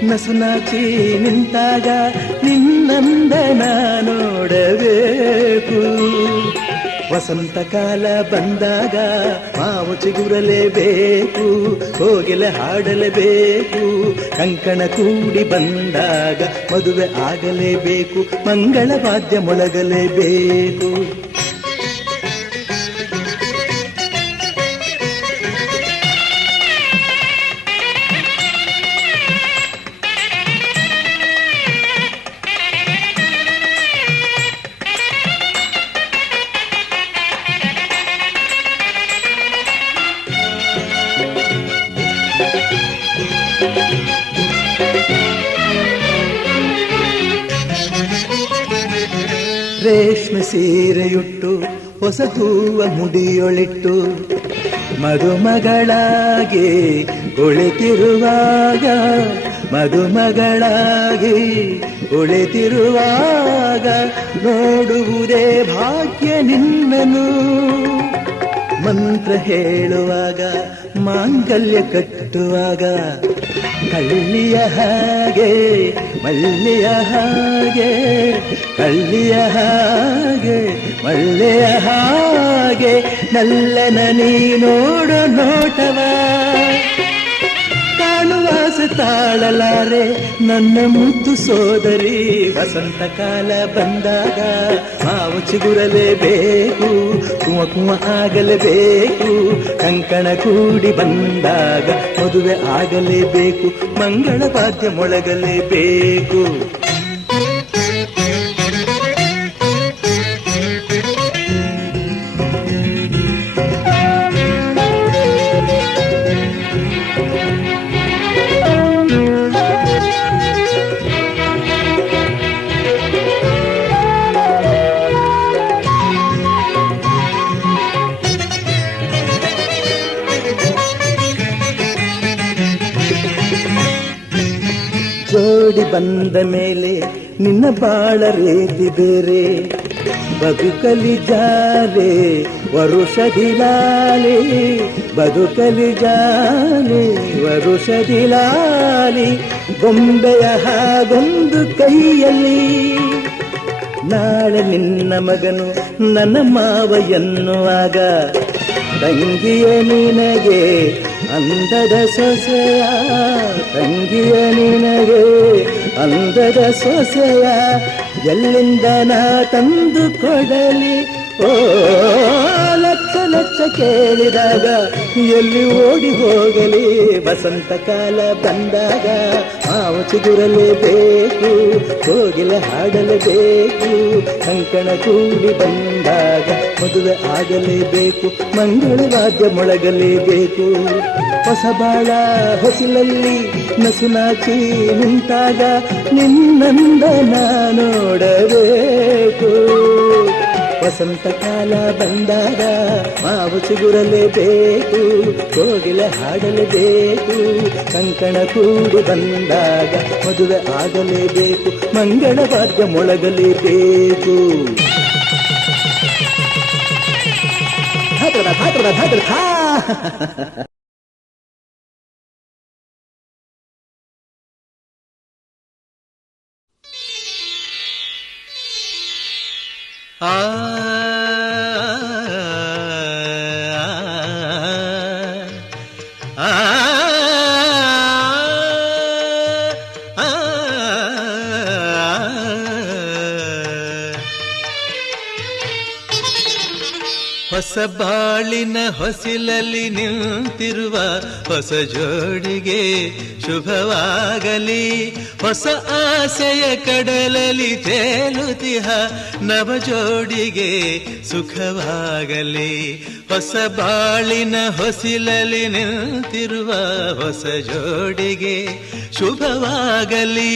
ನಸುನಾಚಿ ನಿಂತಾಗ ನಿನ್ನಂದನ ನೋಡಬೇಕು. ವಸಂತಕಾಲ ಬಂದಾಗ ಮಾವು ಚಿಗುರಲೇಬೇಕು, ಕೋಗಿಲೆ ಹಾಡಲೇಬೇಕು. ಕಂಕಣ ಕೂಡಿ ಬಂದಾಗ ಮದುವೆ ಆಗಲೇಬೇಕು, ಮಂಗಳವಾದ್ಯ ಮೊಳಗಲೇಬೇಕು. ರೇಷ್ಮೆ ಸೀರೆಯುಟ್ಟು ಹೊಸ ಹೂವ ಮುಡಿಯೊಳಿಟ್ಟು ಮದುಮಗಳಾಗಿ ಕುಳಿತಿರುವಾಗ ಮದುಮಗಳಾಗಿ ಕುಳಿತಿರುವಾಗ ನೋಡುವುದೇ ಭಾಗ್ಯ ನಿನ್ನನು ಮಂತ್ರ ಹೇಳುವಾಗ ಮಾಂಗಲ್ಯ ಕಟ್ಟುವಾಗ ಕಳ್ಳಿಯ ಹಾಗೆ ಮಳ್ಳಿಯ ಹಾಗೆ ಕಳ್ಳಿಯ ಹಾಗೆ ಮಳ್ಳೆಯ ಹಾಗೆ ನಲ್ಲನ ನೀ ನೋಡು ನೋಟವ ಕಾಣುವಾಸ ತಾಳಲಾರೆ ನನ್ನ ಮುದ್ದು ಸೋದರಿ ವಸಂತ ಕಾಲ ಬಂದಾಗ ಮಾವು ಚಿಗುರಲೇಬೇಕು ಕುವ ಕುವ ಆಗಲೇಬೇಕು ಕಂಕಣ ಕೂಡಿ ಬಂದಾಗ ಮದುವೆ ಆಗಲೇಬೇಕು ಮಂಗಳ ವಾದ್ಯ ಮೊಳಗಲೇಬೇಕು ಜೋಡಿ ಬಂದ ಮೇಲೆ ನಿನ್ನ ಬಾಳ ರೀತಿ ಬೇರೆ ಬದುಕಲಿ ಜಾಲೆ ವರುಷದಿಲಾಲಿ ಬದುಕಲಿ ಜಾಲೆ ವರುಷದಿಲಾಲಿ ಗೊಂಬೆಯ ಹಾಗೊಂದು ಕೈಯಲ್ಲಿ ನಾಳೆ ನಿನ್ನ ಮಗನು ನನ್ನ ಮಾವ ಎನ್ನುವಾಗ ತಂಗಿಯ ನಿನಗೆ ಅಂದದ ಸೊಸೆಯ ತಂಗಿಯ ನಿನಗೆ ಅಂದದ ಸೊಸೆಯ ಎಲ್ಲಿಂದ ನಾ ತಂದು ಕೊಡಲಿ ಓ ಲಕ್ಷ ಲಕ್ಷ ಕೇಳಿದಾಗ ಎಲ್ಲಿ ಓಡಿ ಹೋಗಲಿ ವಸಂತ ಕಾಲ ಬಂದಾಗ ಮಾವು ಚಿಗುರಲೇಬೇಕು ಕೋಗಿಲ ಹಾಡಲೇಬೇಕು ಕಂಕಣ ಕೂಡಿ ಬಂದಾಗ ಮದುವೆ ಆಗಲೇಬೇಕು ಮಂಗಳ ವಾದ್ಯ ಮೊಳಗಲೇಬೇಕು ಹೊಸ ಬಾಳ ಹೊಸಿಲಲ್ಲಿ ನಸುನಾಚಿ ನಿಂತಾಗ ನಿನ್ನಂದ ನೋಡಬೇಕು ವಸಂತ ಕಾಲ ಬಂದಾಗ ಮಾವು ಚಿಗುರಲೇಬೇಕು ಕೋಗಿಲ ಹಾಡಲೇಬೇಕು ಕಂಕಣ ಕೂಡಿ ಬಂದಾಗ ಮದುವೆ ಆಗಲೇಬೇಕು ಮಂಗಳ ವಾದ್ಯ ಮೊಳಗಲೇಬೇಕು ಹೊಸ ಬಾಳಿನ ಹೊಸಿಲಲ್ಲಿ ನಿಂತಿರುವ ಹೊಸ ಜೋಡಿಗೆ ಶುಭವಾಗಲಿ ಹೊಸ ಆಸೆಯ ಕಡಲಲ್ಲಿ ತೇಲುತಿಹ ನವ ಜೋಡಿಗೆ ಸುಖವಾಗಲಿ ಹೊಸ ಬಾಳಿನ ಹೊಸಿಲಲ್ಲಿ ನಿಂತಿರುವ ಹೊಸ ಜೋಡಿಗೆ ಶುಭವಾಗಲಿ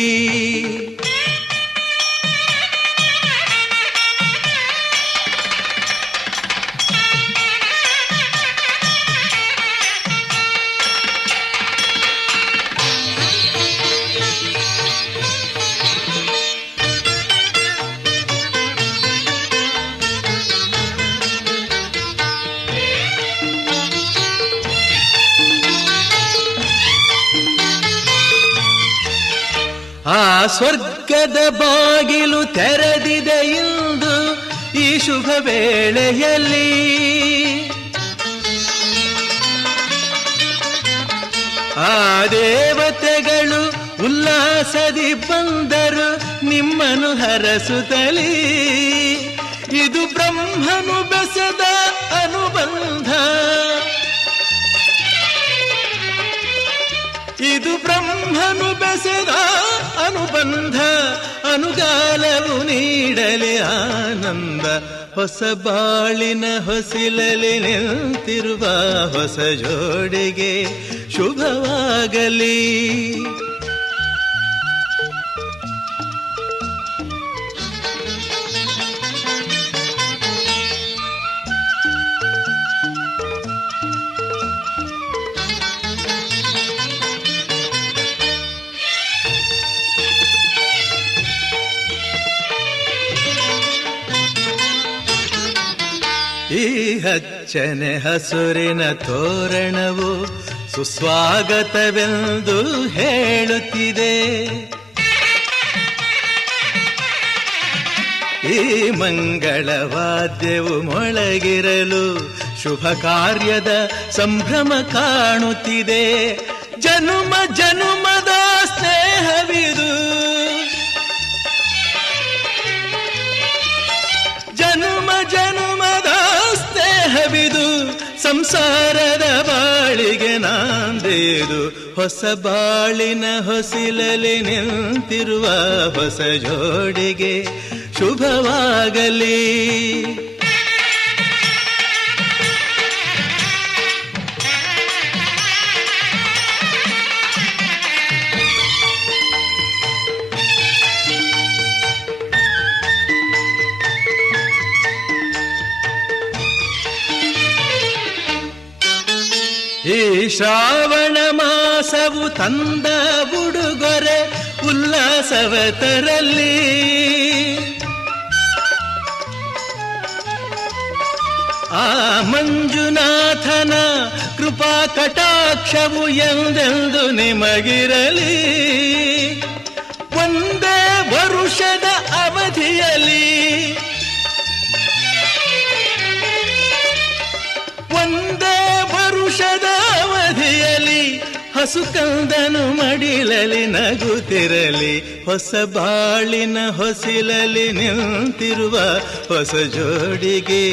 ಆ ಸ್ವರ್ಗದ ಬಾಗಿಲು ತೆರೆದಿದೆ ಇಂದು ಈ ಶುಭ ವೇಳೆಯಲ್ಲಿ ಆ ದೇವತೆಗಳು ಉಲ್ಲಾಸದಿ ಬಂದರು ನಿಮ್ಮನ್ನು ಹರಸುತ್ತಲೇ ಇದು ಬ್ರಹ್ಮನು ಬೆಸೆದ ಅನುಬಂಧ ಇದು ಬ್ರಹ್ಮನು ಬೆಸೆದ ಅನುಬಂಧ ಅನುಗಾಲವು ನೀಡಲಿ ಆನಂದ ಹೊಸ ಬಾಳಿನ ಹೊಸಿಲಲಿ ನಿಂತಿರುವ ಹೊಸ ಜೋಡಿಗೆ ಶುಭವಾಗಲಿ ಈ ಹಚ್ಚನೆ ಹಸುರಿನ ತೋರಣವು ಸುಸ್ವಾಗತವೆಂದು ಹೇಳುತ್ತಿದೆ. ಈ ಮಂಗಳವಾದ್ಯವು ಮೊಳಗಿರಲು ಶುಭ ಕಾರ್ಯದ ಸಂಭ್ರಮ ಕಾಣುತ್ತಿದೆ. ಜನುಮ ಜನುಮದ ಸ್ನೇಹವಿದು, ಜನುಮ ಜನುಮದ ಸ್ನೇಹವಿದು, ಸಂಸಾರದ ಬಾಳಿಗೆ ನಾಂದೇದು. ಹೊಸ ಬಾಳಿನ ಹೊಸಿಲಲಿ ನಿಂತಿರುವ ಹೊಸ ಜೋಡಿಗೆ ಶುಭವಾಗಲಿ. ಈ ಶ್ರಾವಣ ಮಾಸವು ತಂದ ಉಡುಗೊರೆ ಉಲ್ಲಾಸವ ತರಲಿ. ಆ ಮಂಜುನಾಥನ ಕೃಪಾ ಕಟಾಕ್ಷವು ಎಂದೆಂದು ನಿಮಗಿರಲಿ. ಒಂದೇ ವರುಷದ ಅವಧಿಯಲ್ಲಿ, ಒಂದೇ ವರುಷದ ಅವಧಿಯಲ್ಲಿ ಹಸುಕಂದನು ಮಡಿಲಲಿ ನಗುತ್ತಿರಲಿ. ಹೊಸ ಬಾಳಿನ ಹೊಸಿಲಲಿ ನಿಂತಿರುವ ಹೊಸ ಜೋಡಿಗೆ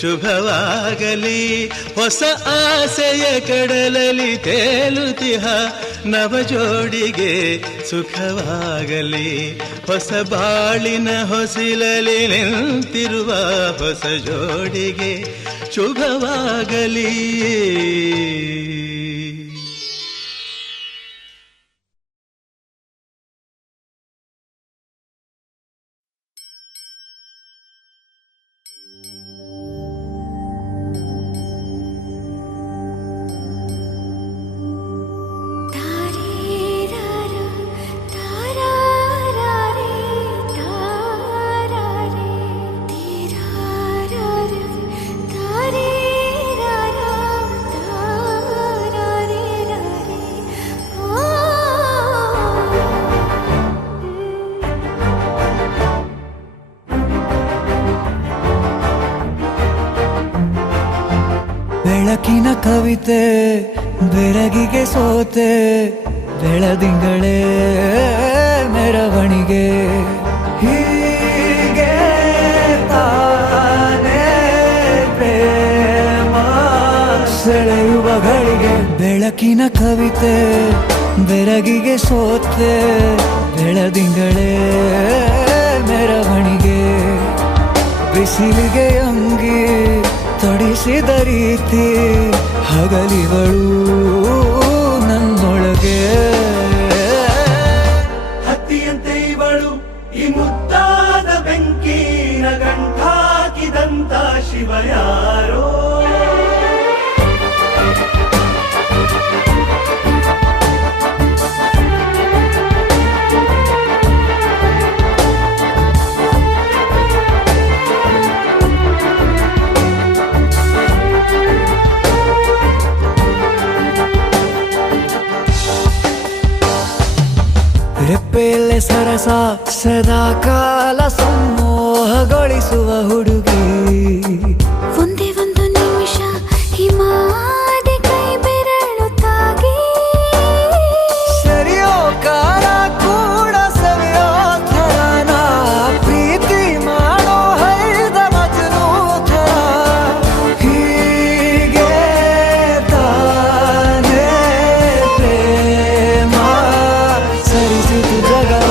ಶುಭವಾಗಲಿ. ಹೊಸ ಆಸೆಯ ಕಡಲಲಿ ತೇಲುತಿಹ ನವ ಜೋಡಿಗೆ ಸುಖವಾಗಲಿ. ಹೊಸ ಬಾಳಿನ ಹೊಸಿಲಲಿ ನಿಂತಿರುವ ಹೊಸ ಜೋಡಿಗೆ ಶುಭವಾಗಲಿ. ಬೆಳಕಿನ ಕವಿತೆ ಬೆರಗಿಗೆ ಸೋತೆ, ಬೆಳದಿಂಗಳೇ ಮೆರವಣಿಗೆ. ಹೀಗೆ ತಾನೇ ಪ್ರೇಮ ಸೆಳೆಯುವ ಗಳಿಗೆ. ಬೆಳಕಿನ ಕವಿತೆ ಬೆರಗಿಗೆ ಸೋತೆ, ಬೆಳದಿಂಗಳೇ ಮೆರವಣಿಗೆ. ಬಿಸಿಲಿಗೆ ಅಂಗಿ ತೊಡಿಸಿದ ರೀತಿ ಹಗಲಿಗಳು ನನ್ನೊಳಗೆ. ಹತ್ತಿಯಂತೆ ಇವಳು ಈ ಮುದ್ದಾದ ಬೆಂಕಿನ ಗಂಟಾಕಿದಂತ ಶಿವ ಯಾರೋ. ರೆಪ್ಪೆಯಲ್ಲೇ ಸರಸ ಸದಾ ಕಾಲ ಸಂಮೋಹಗೊಳಿಸುವ ಹುಡುಗಿ. ಒಂದೇ ಒಂದು ನಿಮಿಷ ಹಿಮಾದಿ ಕೈ ಬೆರಳು ತಾಗಿ. ಸರಿಯೋ ಕಾಲ ಕೂಡ ಸವಿಯೋ ಥರನ ಪ್ರೀತಿ ಮಾಡೋ ಹೈದ ಮಜನೂ ಥರ. ಹೀಗೆ ತಾನೇ ಪ್ರೇಮ ಸರಿಸಿತು ಜಗವ.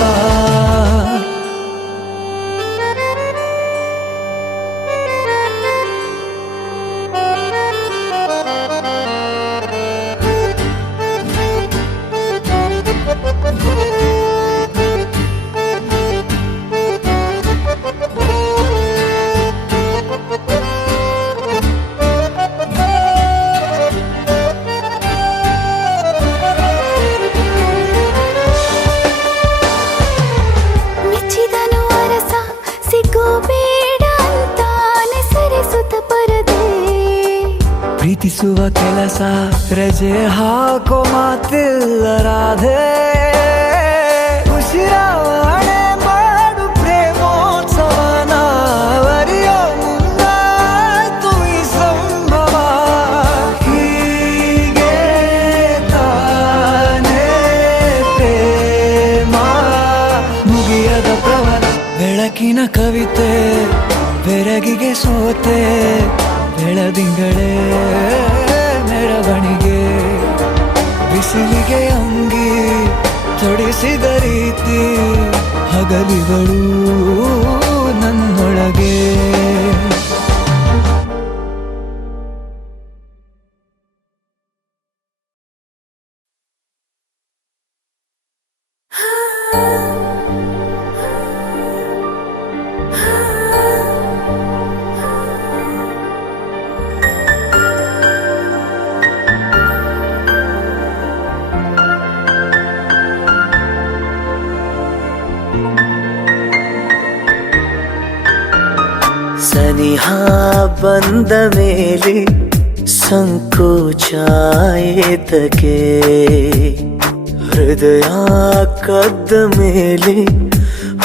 ಪ್ರೀತಿಸುವ ಕೆಲಸ ರಜೆ ಹಾಕೋ ಮಾತಿಲ್ಲ ರಾಧೆ ಉಸಿರಾವಣೆ ಮಾಡು ಪ್ರೇಮೋತ್ಸವನ ಅರಿಯೋ ಮುಂದಾಯ್ತು ಈ ಸಂಭವ ಹೀಗೆ ತಾನೇ ಪ್ರೇಮ ಮುಗಿಯದ ಪ್ರವರ ಬೆಳಕಿನ ಕವಿತೆ ಬೆರಗಿಗೆ ಸೋತೆ ಬೆಳದಿಂಗಳೇ ಮೆರವಣಿಗೆ ಬಿಸಿಲಿಗೆ ಅಂಗಿ ತೊಡಿಸಿದ ರೀತಿ ಹಗಲಿಗಳು ನನ್ನೊಳಗೆ ಸನಿಹ ಬಂದ ಮೇಲೆ ಸಂಕೋಚ ಏತಕ್ಕೆ ಹೃದಯ ಕದ್ದ ಮೇಲೆ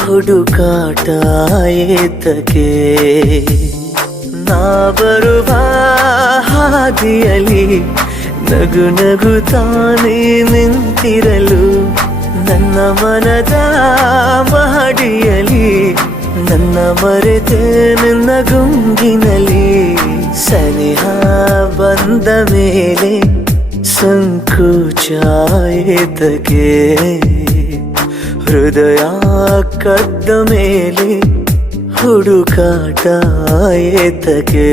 ಹುಡುಕಾಟ ಏತಕ್ಕೆ ನಾ ಬರುವ ಹಾದಿಯಲ್ಲಿ ನಗು ನಗು ತಾನೇ ನಿಂತಿರಲು ನನ್ನ ಮನದ ಮಹಡಿಯಲ್ಲಿ ನನ್ನ ಮರೆತೆ ನಿನ್ನ ಗುಂಗಿನಲ್ಲಿ ಸನಿಹ ಬಂದ ಮೇಲೆ ಸಂಕೋಚ ಏತಕ್ಕೆ ಹೃದಯ ಕದ್ದ ಮೇಲೆ ಹುಡುಕಾಟ ಏತಕ್ಕೆ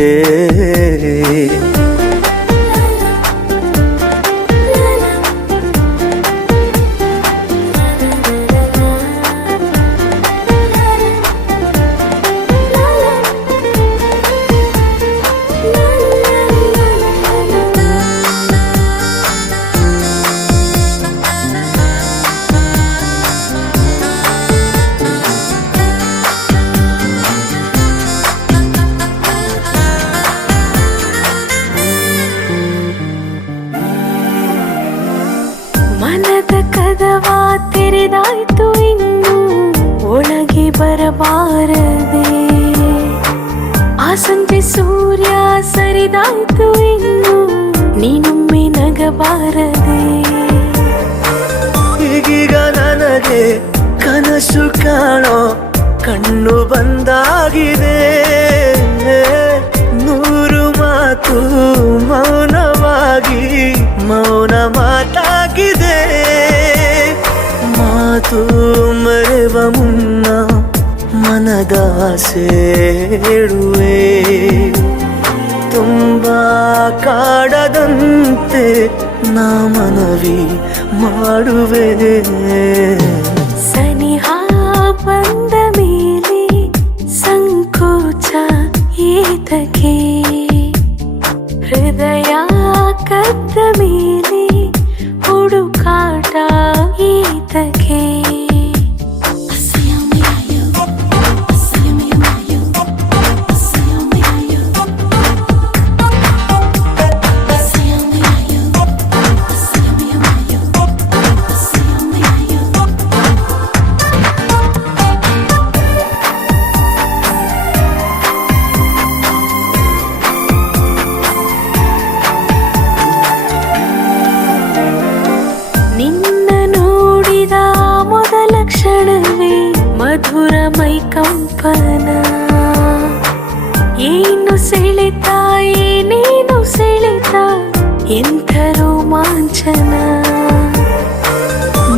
ಮನದ ಕದವ ತೆರೆದಾಯ್ತು ಇನ್ನು ಒಳಗೆ ಬರಬಾರದೆ ಆ ಸಂಜೆ ಸೂರ್ಯ ಸರಿದಾಯ್ತು ಇನ್ನು ನೀನೊಮ್ಮೆ ನಗಬಾರದೆ ಈಗೀಗ ನನಗೆ ಕನಸು ಕಾಣೋ ಕಣ್ಣು ಬಂದಾಗಿದೆ ನೂರು ಮಾತು ಮೌನವಾಗಿ ಮೌನ ಮಾತಾಗಿದೆ ಮಾತು ಮರೆವ ಮುನ್ನ ಮನದಾಸೆ ಹೇಳುವೆ ತುಂಬಾ ಕಾಡದಂತೆ ನಾ ಮನವಿ ಮಾಡುವೆ ಸನಿಹ ಬಂದ ಮೇಲೆ ಸಂಕೋಚ ಏತಕ್ಕೆ ಹೃದಯ ಕದ್ದ ಮೇಲೆ ಹುಡುಕಾಟ ಏತಕ್ಕೆ ಮಧುರ ಮೈ ಕಂಪನ ಏನು ಸೆಳೆತ ಏನೇನು ಸೆಳೆತ ಎಂಥ ರೋಮಾಂಚನ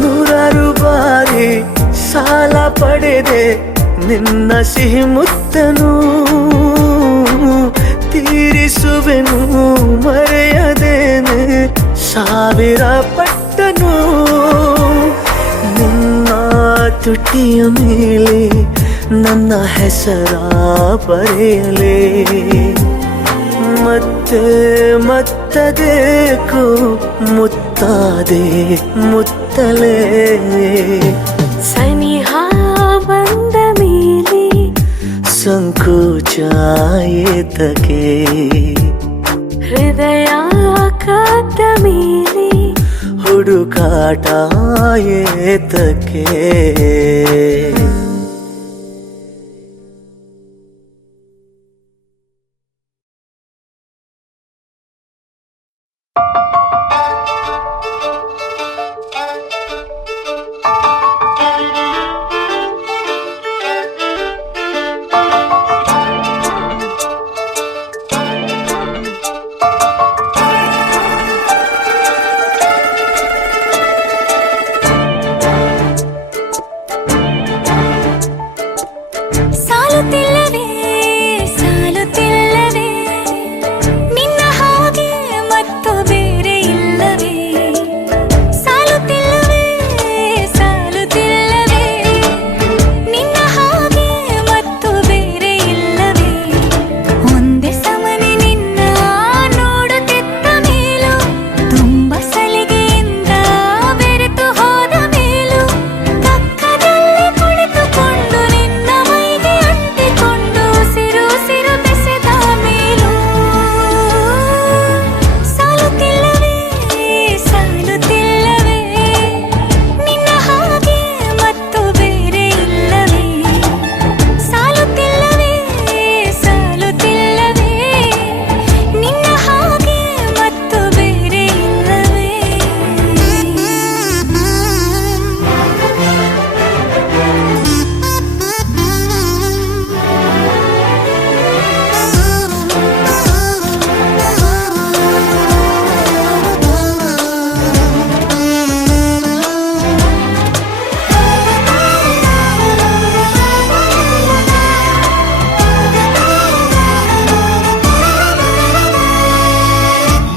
ನೂರಾರು ಬಾರಿ ಸಾಲ ಪಡೆದೆ ನಿನ್ನ ಸಿಹಿ ಮುತ್ತನು ತೀರಿಸುವೆನು ಮರೆಯದೇನೆ ಸಾವಿರ ಪಟ್ಟನು ನಿನ್ನ ತುಟಿಯ ಮೇಲೆ ನನ್ನ ಹೆಸರ ಬರೆಯಲೇ ಮತ್ತೆ ಮತ್ತದೇಕೋ ಮುತ್ತಾದೆ ಮುತ್ತಲೇ ಸನಿಹ ಬಂದ ಮೇಲೆ ಸಂಕೋಚ ಏತಕ್ಕೆ ಹೃದಯ ಕದ್ದ ಮೇಲೆ ಹುಡುಕಾಟ ಏತಕ್ಕೆ ಸಾಲುತ್ತಿಲ್ಲವೇ ಸಾಲುತ್ತಿಲ್ಲವೇ ನಿನ್ನ ಹಾಗೆ ಮತ್ತು ಬೇರೆ ಇಲ್ಲವೇ ಸಾಲುತ್ತಿಲ್ಲವೇ ಸಾಲುತ್ತಿಲ್ಲವೇ ನಿನ್ನ ಹಾಗೆ ಮತ್ತು ಬೇರೆ ಇಲ್ಲವೇ ಒಂದೇ ಸಮನೆ ನಿನ್ನ ನೋಡುತ್ತಿದ್ದ ಮೇಲೂ ತುಂಬ ಸಲಿಗೆಯಿಂದ ಬೆರೆತು ಹೋದ ಮೇಲೂ ಪಕ್ಕದಲ್ಲಿ ಕುಳಿತುಕೊಂಡು ನಿನ್ನ ಮೈಗೆ ಅಂಟಿಕೊಂಡು ಉಸಿರು ಉಸಿರು ಬೆಸೆದ ಮೇಲೂ ಸಾಲುತ್ತಿಲ್ಲವೇ ಸಾಲುತ್ತಿಲ್ಲವೇ ನಿನ್ನ ಹಾಗೆ ಮತ್ತು ಬೇರೆ ಇಲ್ಲವೇ ಸಾಲುತ್ತಿಲ್ಲವೇ ಸಾಲುತ್ತಿಲ್ಲವೇ ನಿನ್ನ ಹಾಗೆ ಮತ್ತು ಬೇರೆ ಇಲ್ಲವೇ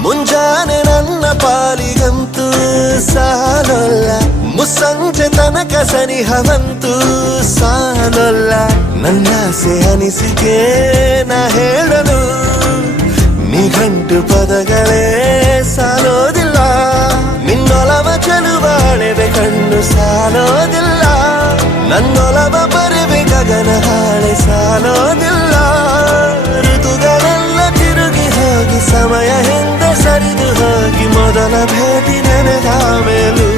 ಮುಂಜಾನೆ ನನ್ನ ಪಾಲಿಗಂತೂ ಸಾಲೊಲ್ಲ ಮುಸ್ಸಂಜೆ ತನಕ ಸನಿಹವಂತೂ ಸಾಲೊಲ್ಲ ನನ್ನಾಸೆ ಅನಿಸಿಕೆ ನಾ ಹೇಳಲು ನಿಘಂಟು ಪದಗಳೇ ಸಾಲೋದಿಲ್ಲ ನಿನ್ನೊಲವ ಚೆಲುವಾಳೆವೆ ಕಣ್ಣು ಸಾಲೋದಿಲ್ಲ ನನ್ನೊಲವ ಬರೆವೆ ಗಗನ ಹಾಳೆ ಸಾಲೋದಿಲ್ಲ ಋತುಗಳೆಲ್ಲ ತಿರುಗಿ ಹೋಗಿ ಸಮಯ ಹಿಂದೆ ಸರಿದು ಹೋಗಿ ಮೊದಲ ಭೇಟಿ ನೆನೆದ ಮೇಲೂ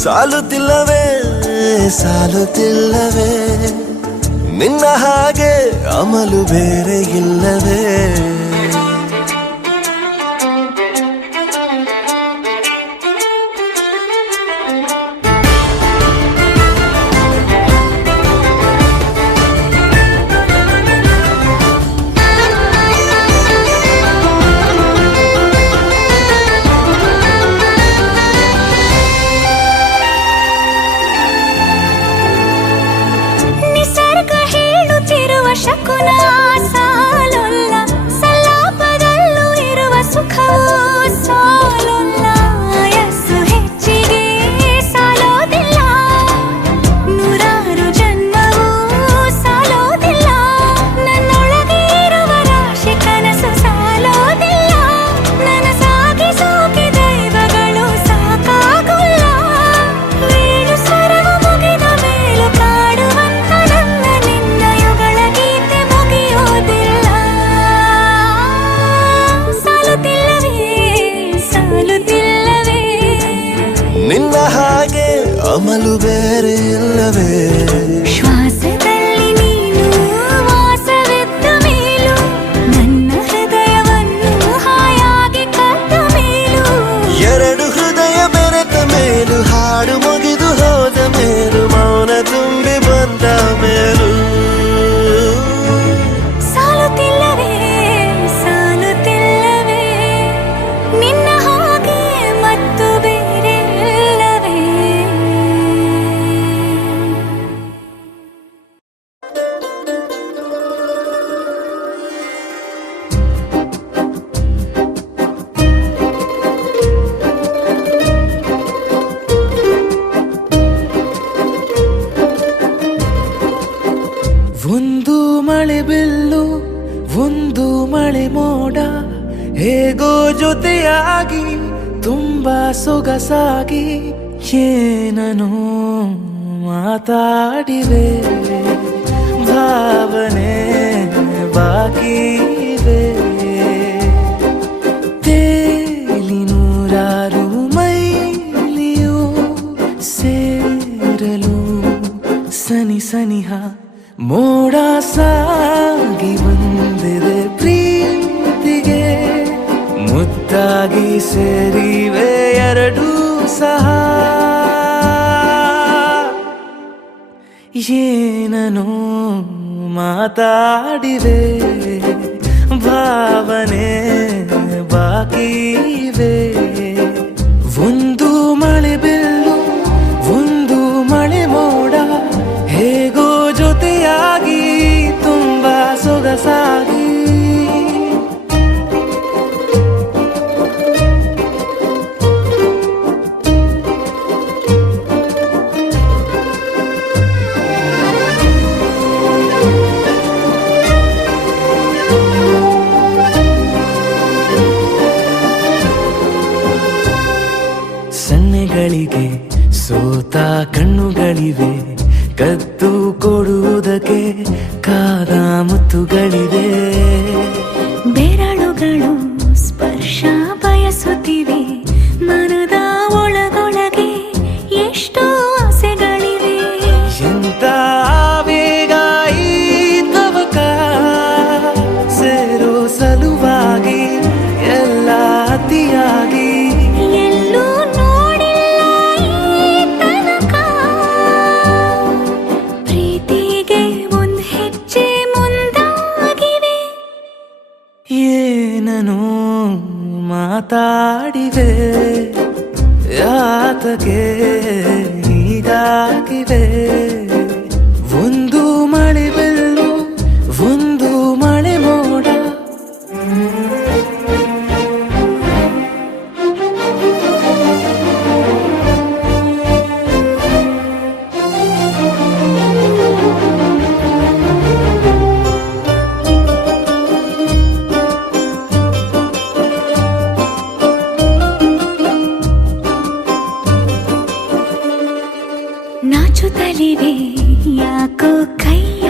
ಸಾಲುತ್ತಿಲ್ಲವೇ ಸಾಲುತ್ತಿಲ್ಲವೇ ನಿನ್ನ ಹಾಗೆ ಅಮಲು ಬೇರೆ ಇಲ್ಲವೇ ನಿಸರ್ಗ ಹೇಳುತ್ತಿರುವ ಶಕುನ ಸಾಲೊಲ್ಲ ಸಲಾಪದಲ್ಲೂ ಇರುವ ಸುಖವೂ ಸಾಲೊಲ್ಲ ಯಸ್ಸು ಹೆಚ್ಚಿಗೆ ಸಾಲೋದಿಲ್ಲ ನೂರಾರು ಜನ್ಮವೂ ಸಾಲೋದಿಲ್ಲ ನನ್ನೊಳಗೆ ಇರುವ ರಾಶಿ ಕನಸು ಸಾಲೋದಿಲ್ಲ ನನಸಾಗಿ ಸೋಕಿ ದೈವಗಳು ಸಾಕಾಗುಲ್ಲ ವೇಣು ಸ್ವರವು ಮುಗಿದ ಮೇಲೂ ಕಾಡುವಂತ ನನ್ನ ನಿನ್ನ ಯುಗಳ ಗೀತೆ ಮುಗಿಯೋದಿಲ್ಲ ಸಾಲುತ್ತಿಲ್ಲವೇ ಸಾಲುತ್ತಿಲ್ಲವೇ ನಿನ್ನ ಹಾಗೆ ಅಮಲು ಬೇರೆ ಇಲ್ಲವೇ ಶ್ವಾಸದಲ್ಲಿ ನೀನು ವಾಸವಿದ್ದ ಮೇಲೂ ನನ್ನ ಹೃದಯವನ್ನು ಹಾಯಾಗಿ ಕದ್ದ ಮೇಲೂ ಎರಡು ಹೃದಯ ಬೆರೆತ ಮೇಲೂ ಹಾಡು ಮುಗಿದು ಹೋದ ಮೇಲೂ ಮೌನ ತುಂಬಿ ಬಂದ ಮೇಲೂ ಸಾಲುತ್ತಿಲ್ಲವೇ ಸಾಲುತ್ತಿಲ್ಲವೇ ನಿನ್ನ ಹಾಗೆ ಮತ್ತು ಬೇರೆ ಇಲ್ಲವೇ ಒಂದು ಮಳೆ ಬಿಲ್ಲು ಒಂದು ಮಳೆ ಮೋಡ ಹೇಗೋ ಜೊತೆಯಾಗಿ ತುಂಬಾ ಸೊಗಸಾಗಿ ಏನನು ಮಾತಾಡಿವೆ ಭಾವನೆ ಬಾಕಿ ಇವೆ ಸನಿ ಸನಿಹ ಮೋಡ ಸಾಗಿ ಬಂದಿದೆ ಪ್ರೀತಿಗೆ ಮುದ್ದಾಗಿ ಸೇರಿವೆ ಎರಡೂ ಸಹ ಏನನೋ ಮಾತಾಡಿವೆ ಭಾವನೆ ಬಾಕಿವೆ ಒಂದು ಮಳೆ ಬಿಲ್ಲು ಒಂದು ಮಳೆ ಮೋಡ ಹೇಗೋ ಜೊತೆಯಾಗಿ ತುಂಬಾ ಸೊಗಸಾಗಿ ಸನ್ನೆಗಳಿಗೆ ಸೋತ ಕಣ್ಣುಗಳಿವೆ ಕದ್ದು ಕೊಡುವುದಕ್ಕೆ ಕಾದ ಮುತ್ತುಗಳಿವೆ ಬೆರಳುಗಳು ಸ್ಪರ್ಶ ಬಯಸುತ್ತಿವೆ ಮನದ ಒಳಗೊಳಗೆ ಎಷ್ಟೋ ಆಸೆಗಳಿವೆ ಎಂತ ಬೇಗ ಈ ತವಕ ಸೇರೋ ಸಲುವಾಗಿ ಎಲ್ಲ ಅತಿಯಾಗಿ ಎಲ್ಲೂ ನೋಡಿಲ್ಲ ಈ ತನಕ ಪ್ರೀತಿಗೆ ಒಂದ್ ಹೆಜ್ಜೆ ಮುಂದಾಗಿವೆ ಏನನೋ ಮಾತಾಡಿವೆ ಯಾತಕ್ಕೆ ಹೀಗಾಗಿವೆ ಒಂದು ಮಳೆ ಬೆಲ್ಲು ಒಂದು ಮಳೆ ಮೋಡ ನಾಚುತ್ತಲಿವೆ ಯಾಕೋ ಕೈಯ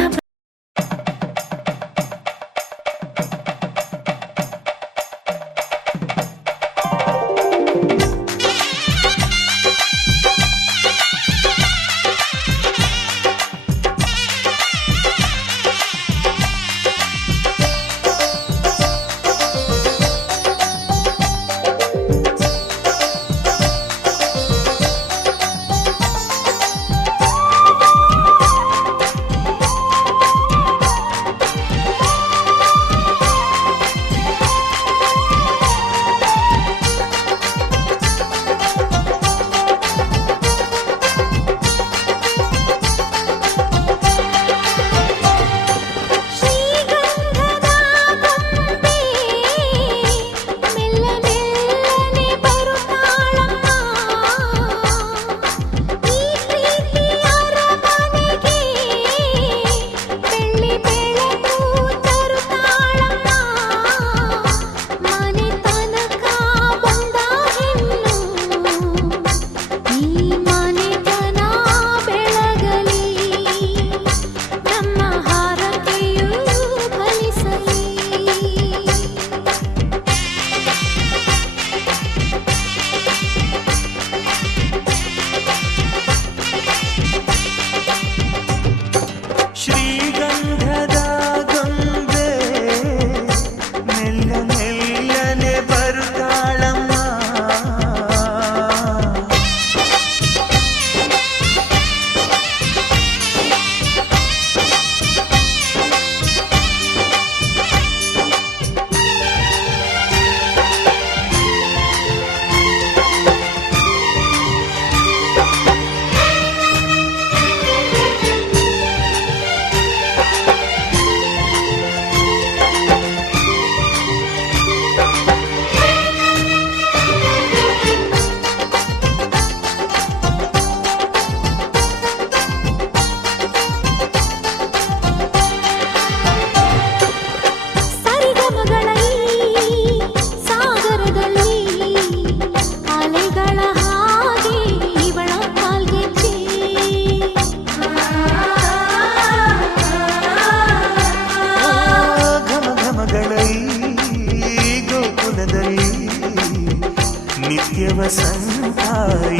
ವಸಂತ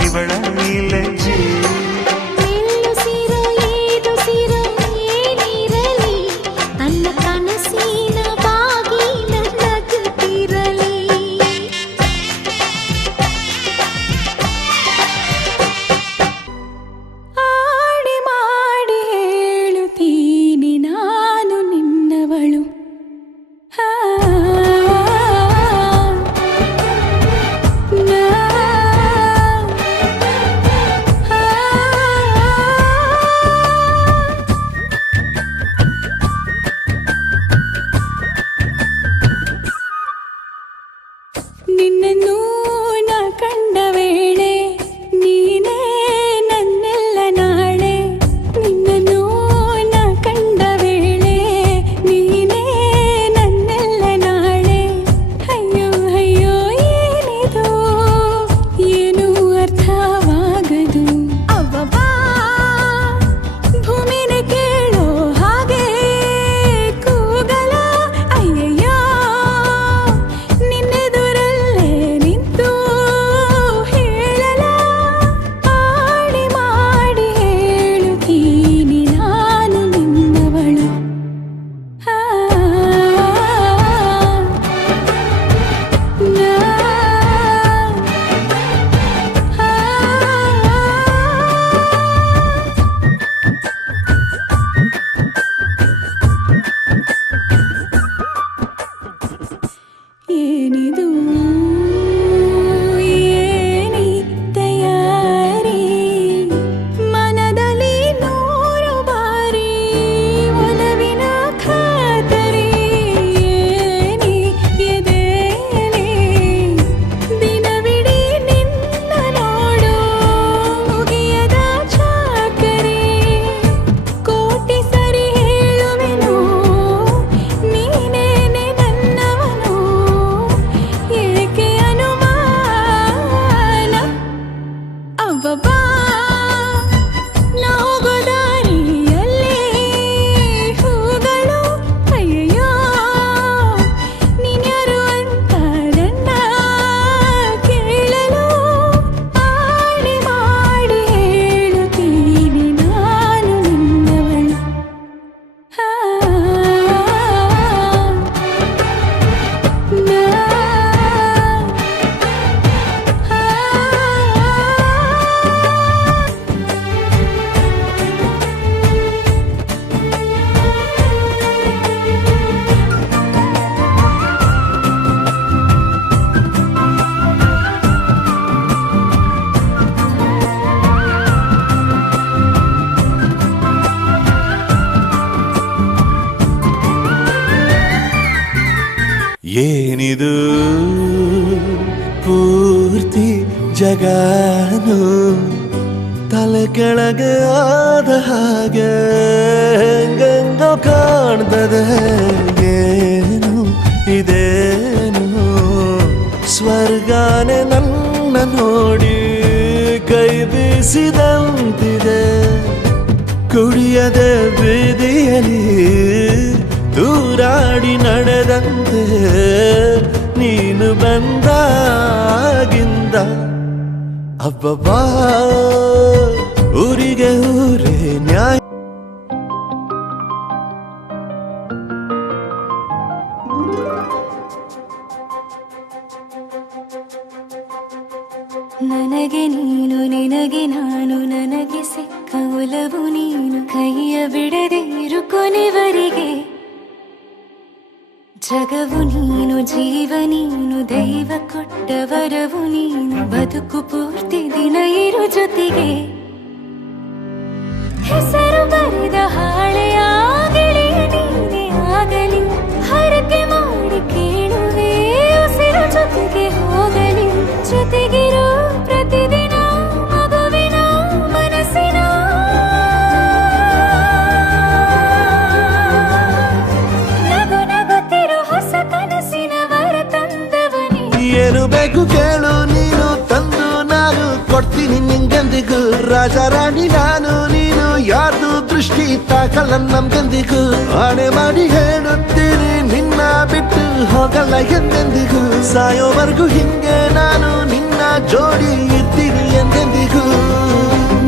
ಇವಳ ನೀಲಜ್ಜೆ ನಿಲ್ಲಿಸಿರೋ ಇದು ಏನಿದು ಪೂರ್ತಿ ಜಗನು ತಲೆ ಕೆಳಗೆ ಆದ ಹಾಗೆ ಗಂಗೋ ಕಾಣ್ತದೆ ಏನು ಇದೇನು ಸ್ವರ್ಗಾನೆ ನನ್ನ ನೋಡಿ ಕೈ ಬೀಸಿದಂತಿದೆ ಕುಡಿಯದೆ ಬೀದಿಯಲ್ಲಿ ದೂರಾಡಿ ನಡೆದಂತೆ ನೀನು ಬಂದಾಗಿಂದ ಅಬ್ಬಬ್ಬಾ ಊರಿಗೆ ಊರೇ ನ್ಯಾಯ ನನಗೆ ನೀನು ನಿನಗೆ ನಾನು ನನಗೆ ಸಿಕ್ಕ ಒಲವು ನೀನು ಕೈಯ ಬಿಡದೆ ಇರು ಕೊನೆವರೆಗೆ ಜಗವು ನೀನು ಜೀವ ನೀನು ದೈವ ಕೊಟ್ಟ ವರವು ನೀನು ಬದುಕು ಪೂರ್ತಿ ದಿನ ಇರು ಜೊತೆಗೆ ಹೆಸರು ಬರೆದ ಹಾಳೆಯಾಗಲಿ ನೀನೇ ಆಗಲಿ ಹರಕೆ ಮಾಡಿ ಕೇಳುವೆ ಉಸಿರು ಜೊತೆಗೆ ಹೋಗಲಿ ಜೊತೆಗಿರೋ ಪ್ರತಿದಿನ ಮಗುವಿನ ಮನಸ್ಸಿನ ನಗು ನಗುತ್ತಿರೋ ಹೊಸ ಕನಸಿನ ವರ ತಂದವನೇ ಏನು ಬೇಕು ಕೇಳು ನೀನು ತಂದು ನಾನು ಕೊಡ್ತೀನಿ ನಿಂಗೆಂದಿಗೂ ರಾಜ ರಾಣಿ ನಾನು ನೀನು ಯಾರ್ದು ದೃಷ್ಟಿ ತಾಕಲ್ಲ ನಮ್ಗೆಂದಿಗೂ ಆಣೆ ಮಾಡಿ ಹೇಳುತ್ತೀನಿ ನಿನ್ನ ಬಿಟ್ಟು ಹೋಗಲ್ಲ ಎಂದೆಂದಿಗೂ ಸಾಯೋವರೆಗೂ ಹಿಂಗೆ ನಾನು ನಿನ್ನ ಜೋಡಿ ಇರ್ತೀನಿ ಎಂದೆಂದಿಗೂ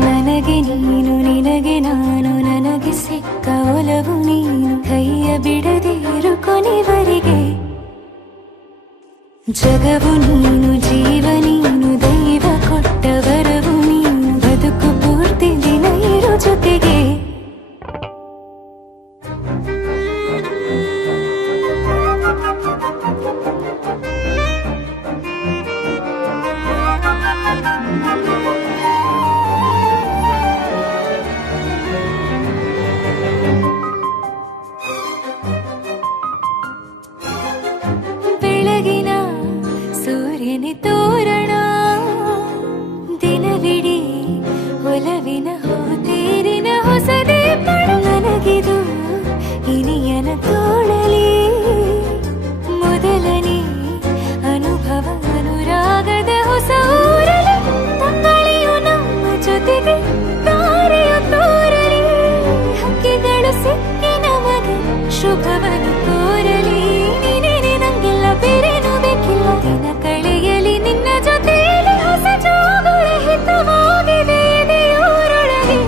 ನನಗೆ ನೀನು ನಿನಗೆ ನಾನು ನನಗೆ ಸಿಕ್ಕ ಒಲವು ನೀನು ಕೈಯ ಬಿಡದೆ ಇರು ಕೊನೆವರೆಗೆ ಜಗವು ನೀನು ಜೀವ ನೀನು ದೈವ ಕೊಟ್ಟ ವರವು ನೀನು ಬದುಕು ಪೂರ್ತಿ ದಿನ ಇರು ಜೊತೆಗೆ ಬೆಳಗಿನ ಸೂರ್ಯನ ತೋರಣ ದಿನವಿಡೀ ಒಲವಿನ ಹೋತೇರಿನ ಹೊಸದೇ ಪಡ ನನಗಿದು ಇನಿಯನ ತೋಳಲಿ ಮೊದಲನೇ ಅನುಭವ ಅನುರಾಗದ ಹೊಸ ಊರಲಿ ತಂಗಳಿಯು ನಮ್ಮ ಜೊತೆಗೆ ತಾರೆಯ ತೋರಲಿ ಹಕ್ಕಿಗಳು ಸಿಕ್ಕಿ ನಮಗೆ ಶುಭವನ್ನು ಕೋರಲಿ ನೀನೇನೆ ನಂಗೆಲ್ಲ ಬೇರೇನು ಬೇಕಿಲ್ಲ ದಿನ ಕಳೆಯಲಿ ನಿನ್ನ ಜೊತೆಯಲ್ಲಿ ಹೊಸ ಜೋಗುಳ ಹಿತವಾಗಿದೆ ಎದೆಯೋರೊಳಗೆ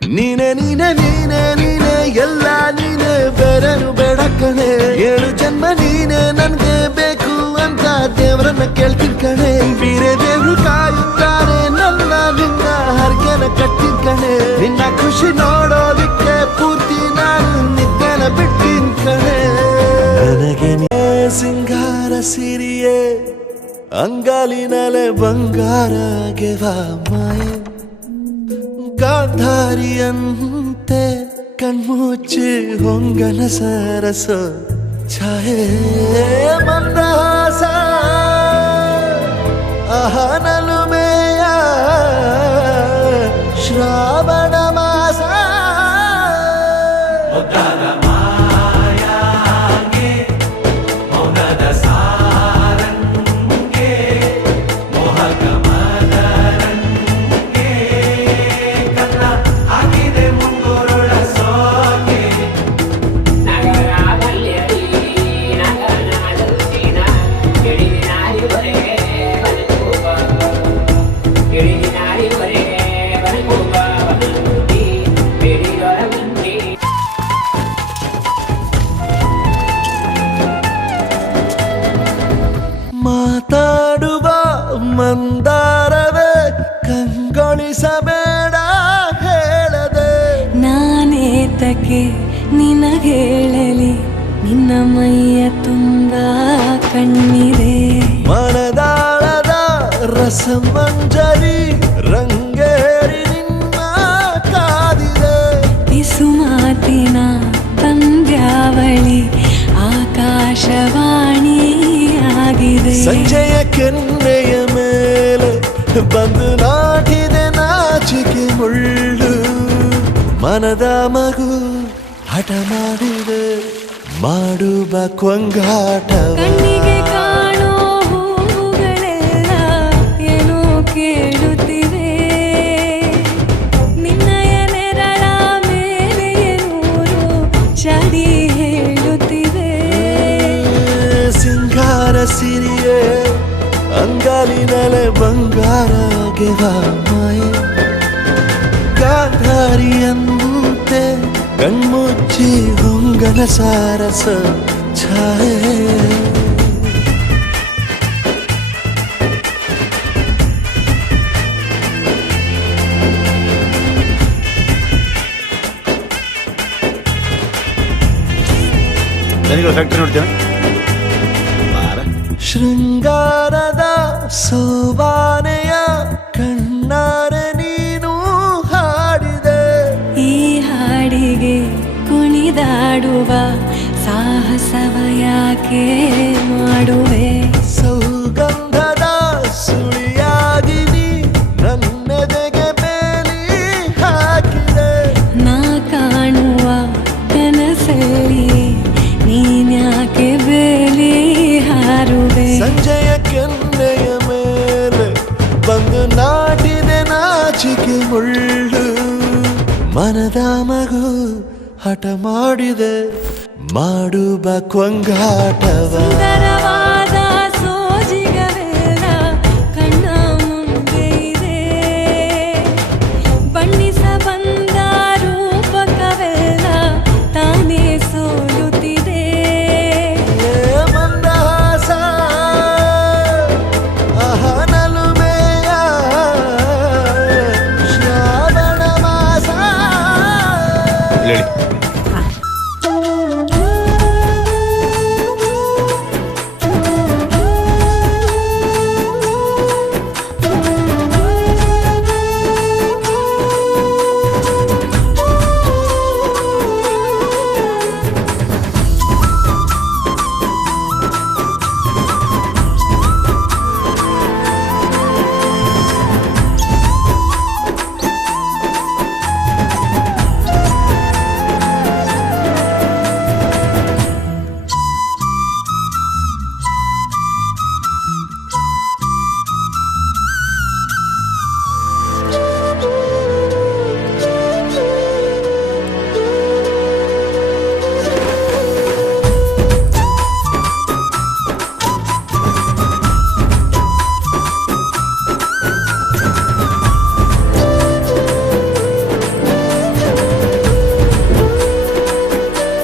ನೀನೆ ನೀನೆ ನೀನೆ ನೀನೆ ಎಲ್ಲ ನೀನೆ ಬೇರೆನು ಬೇಡ ಕಣೆ ಏಳು ಜನ್ಮ ನೀನೆ ನನ್ಗೆ ಬೇಕು ಅಂತ ದೇವರನ್ನ ಕೇಳ್ತೀನಿ ಕಣೆ ಬೀರೆ ದೇವ್ರು ಕಾಯುತ್ತಾರೆ ನನ್ನ ನಿನ್ನ ಹರ್ಗೆನ ಕಟ್ಟಿನ ಕಣೆ ನಿನ್ನ ಖುಷಿ ನೋಡೋದಿಕ್ಕೆ ಪೂರ್ತಿ ನಾನು ನಿದ್ದೆನ ಬಿಟ್ಟಿನ ಕಣೆ ನನಗೆ ನೀ ಸಿಂಗಾರ ಸಿರಿಯೇ ಅಂಗಾಲಿನಲೆ ಬಂಗಾರ ಗೆವಾ ಮಾಯೆ ಗಾಂಧಾರಿಯಂತೆ ಕಣ್ಮುಚ್ಚಿ ಹೊಂಗನ ಸರಸ ಛಾಯೆ ಮಂದಹಾಸ ಅಹನಲುಮೆಯ ಶ್ರಾವಣ ಮಾಸ ಮಾತಾಡುವ ಮಂದಾರವೇ ಕಂಗೊಳಿಸಬೇಡ ಹೇಳದೆ ನಾನೇತಕ್ಕೆ ನಿನಗೇಳಲಿ ನಿನ್ನ ಮೈಯ ತುಂಬ ಕಣ್ಣಿದೆ ಮನದಾಳದ ರಸಮಂಜರಿ ರಂಗೇರಿ ನಿನ್ನ ಕಾದಿದೆ ಬಿಸು ಮಾತಿನ ಪಂದ್ಯಾವಳಿ ಆಕಾಶವಾಣಿ ಬಂದು ನಾಟಿದೆ ನಾಚಿಕೆ ಮುಳ್ಳು ಮನದ ಮಗು ಹಠ ಮಾಡಿದೆ ಮಾಡುವ ಕೊಂಗಾಟವ ಕಣ್ಣಿಗೆ ಕಾಣೋ ಹೂವುಗಳೆಲ್ಲ ಏನೋ ಕೇಳುತ್ತಿವೆ ನಿನ್ನಯ ನೆರಳ ಮೇಲೆ ನೂರು ಚಾಡಿ ಹೇಳುತ್ತಿವೆ ಸಿಂಗಾರ ಸಿರಿಯೇ ಅಂಗಾಲಿನಲೆ ಬಂಗಾರಗೆವ ಮಾಯೆ ಗಾಂಧಾರಿಯಂತೆ ಕಣ್ಮುಚ್ಚಿ ಹೊಂಗನ ಸಾರಸ ಛಾಯೆ ಫ್ಯಾಕ್ಟ್ರಿ ನೋಡ್ತೇವೆ ಶೃಂಗಾರದ ಸೋಬಾನೆಯ ಕಣ್ಣಾರೆ ನೀನು ಹಾಡಿದೆ ಈ ಹಾಡಿಗೆ ಕುಣಿದಾಡುವ ಸಾಹಸವ ಯಾಕೆ ಮಾಡುವೆ ಸೌಗಂಧದ ಸುಳಿಯಾಗಿ ನೀ ನನ್ನೆದೆಗೆ ಬೇಲಿ ಹಾಕಿದೆ ನಾ ಕಾಣುವ ಕನಸಲ್ಲಿ ನೀನ್ಯಾಕೆ ಬೇಲಿ ಹಾರುವೆ ಸಂಜೆಯ ಕೆನ್ನೆಯ ಮೇಲೆ ಬಂದು ನಾಟಿದೆ ನಾಚಿಕೆ ಮುಳ್ಳು ಮನದ ಮಗು ಹಠ ಮಾಡಿದೆ ಮಾಡುವ ಕೊಂಗಾಟವ ಸುಂದರವಾದ ಸೋಜಿಗವೆಲ್ಲ ಕಣ್ಣ ಮುಂದೆ ಇದೆ ಬಣ್ಣಿಸ ಬಂದ ರೂಪಕವೆಲ್ಲ ತಾನೇ ಸೋಲುತ್ತಿದೆ ಮಂದಹಾಸ ಅಹನಲುಮೆಯ ಶ್ರಾವಣ ಮಾಸ ಹೇಳಿ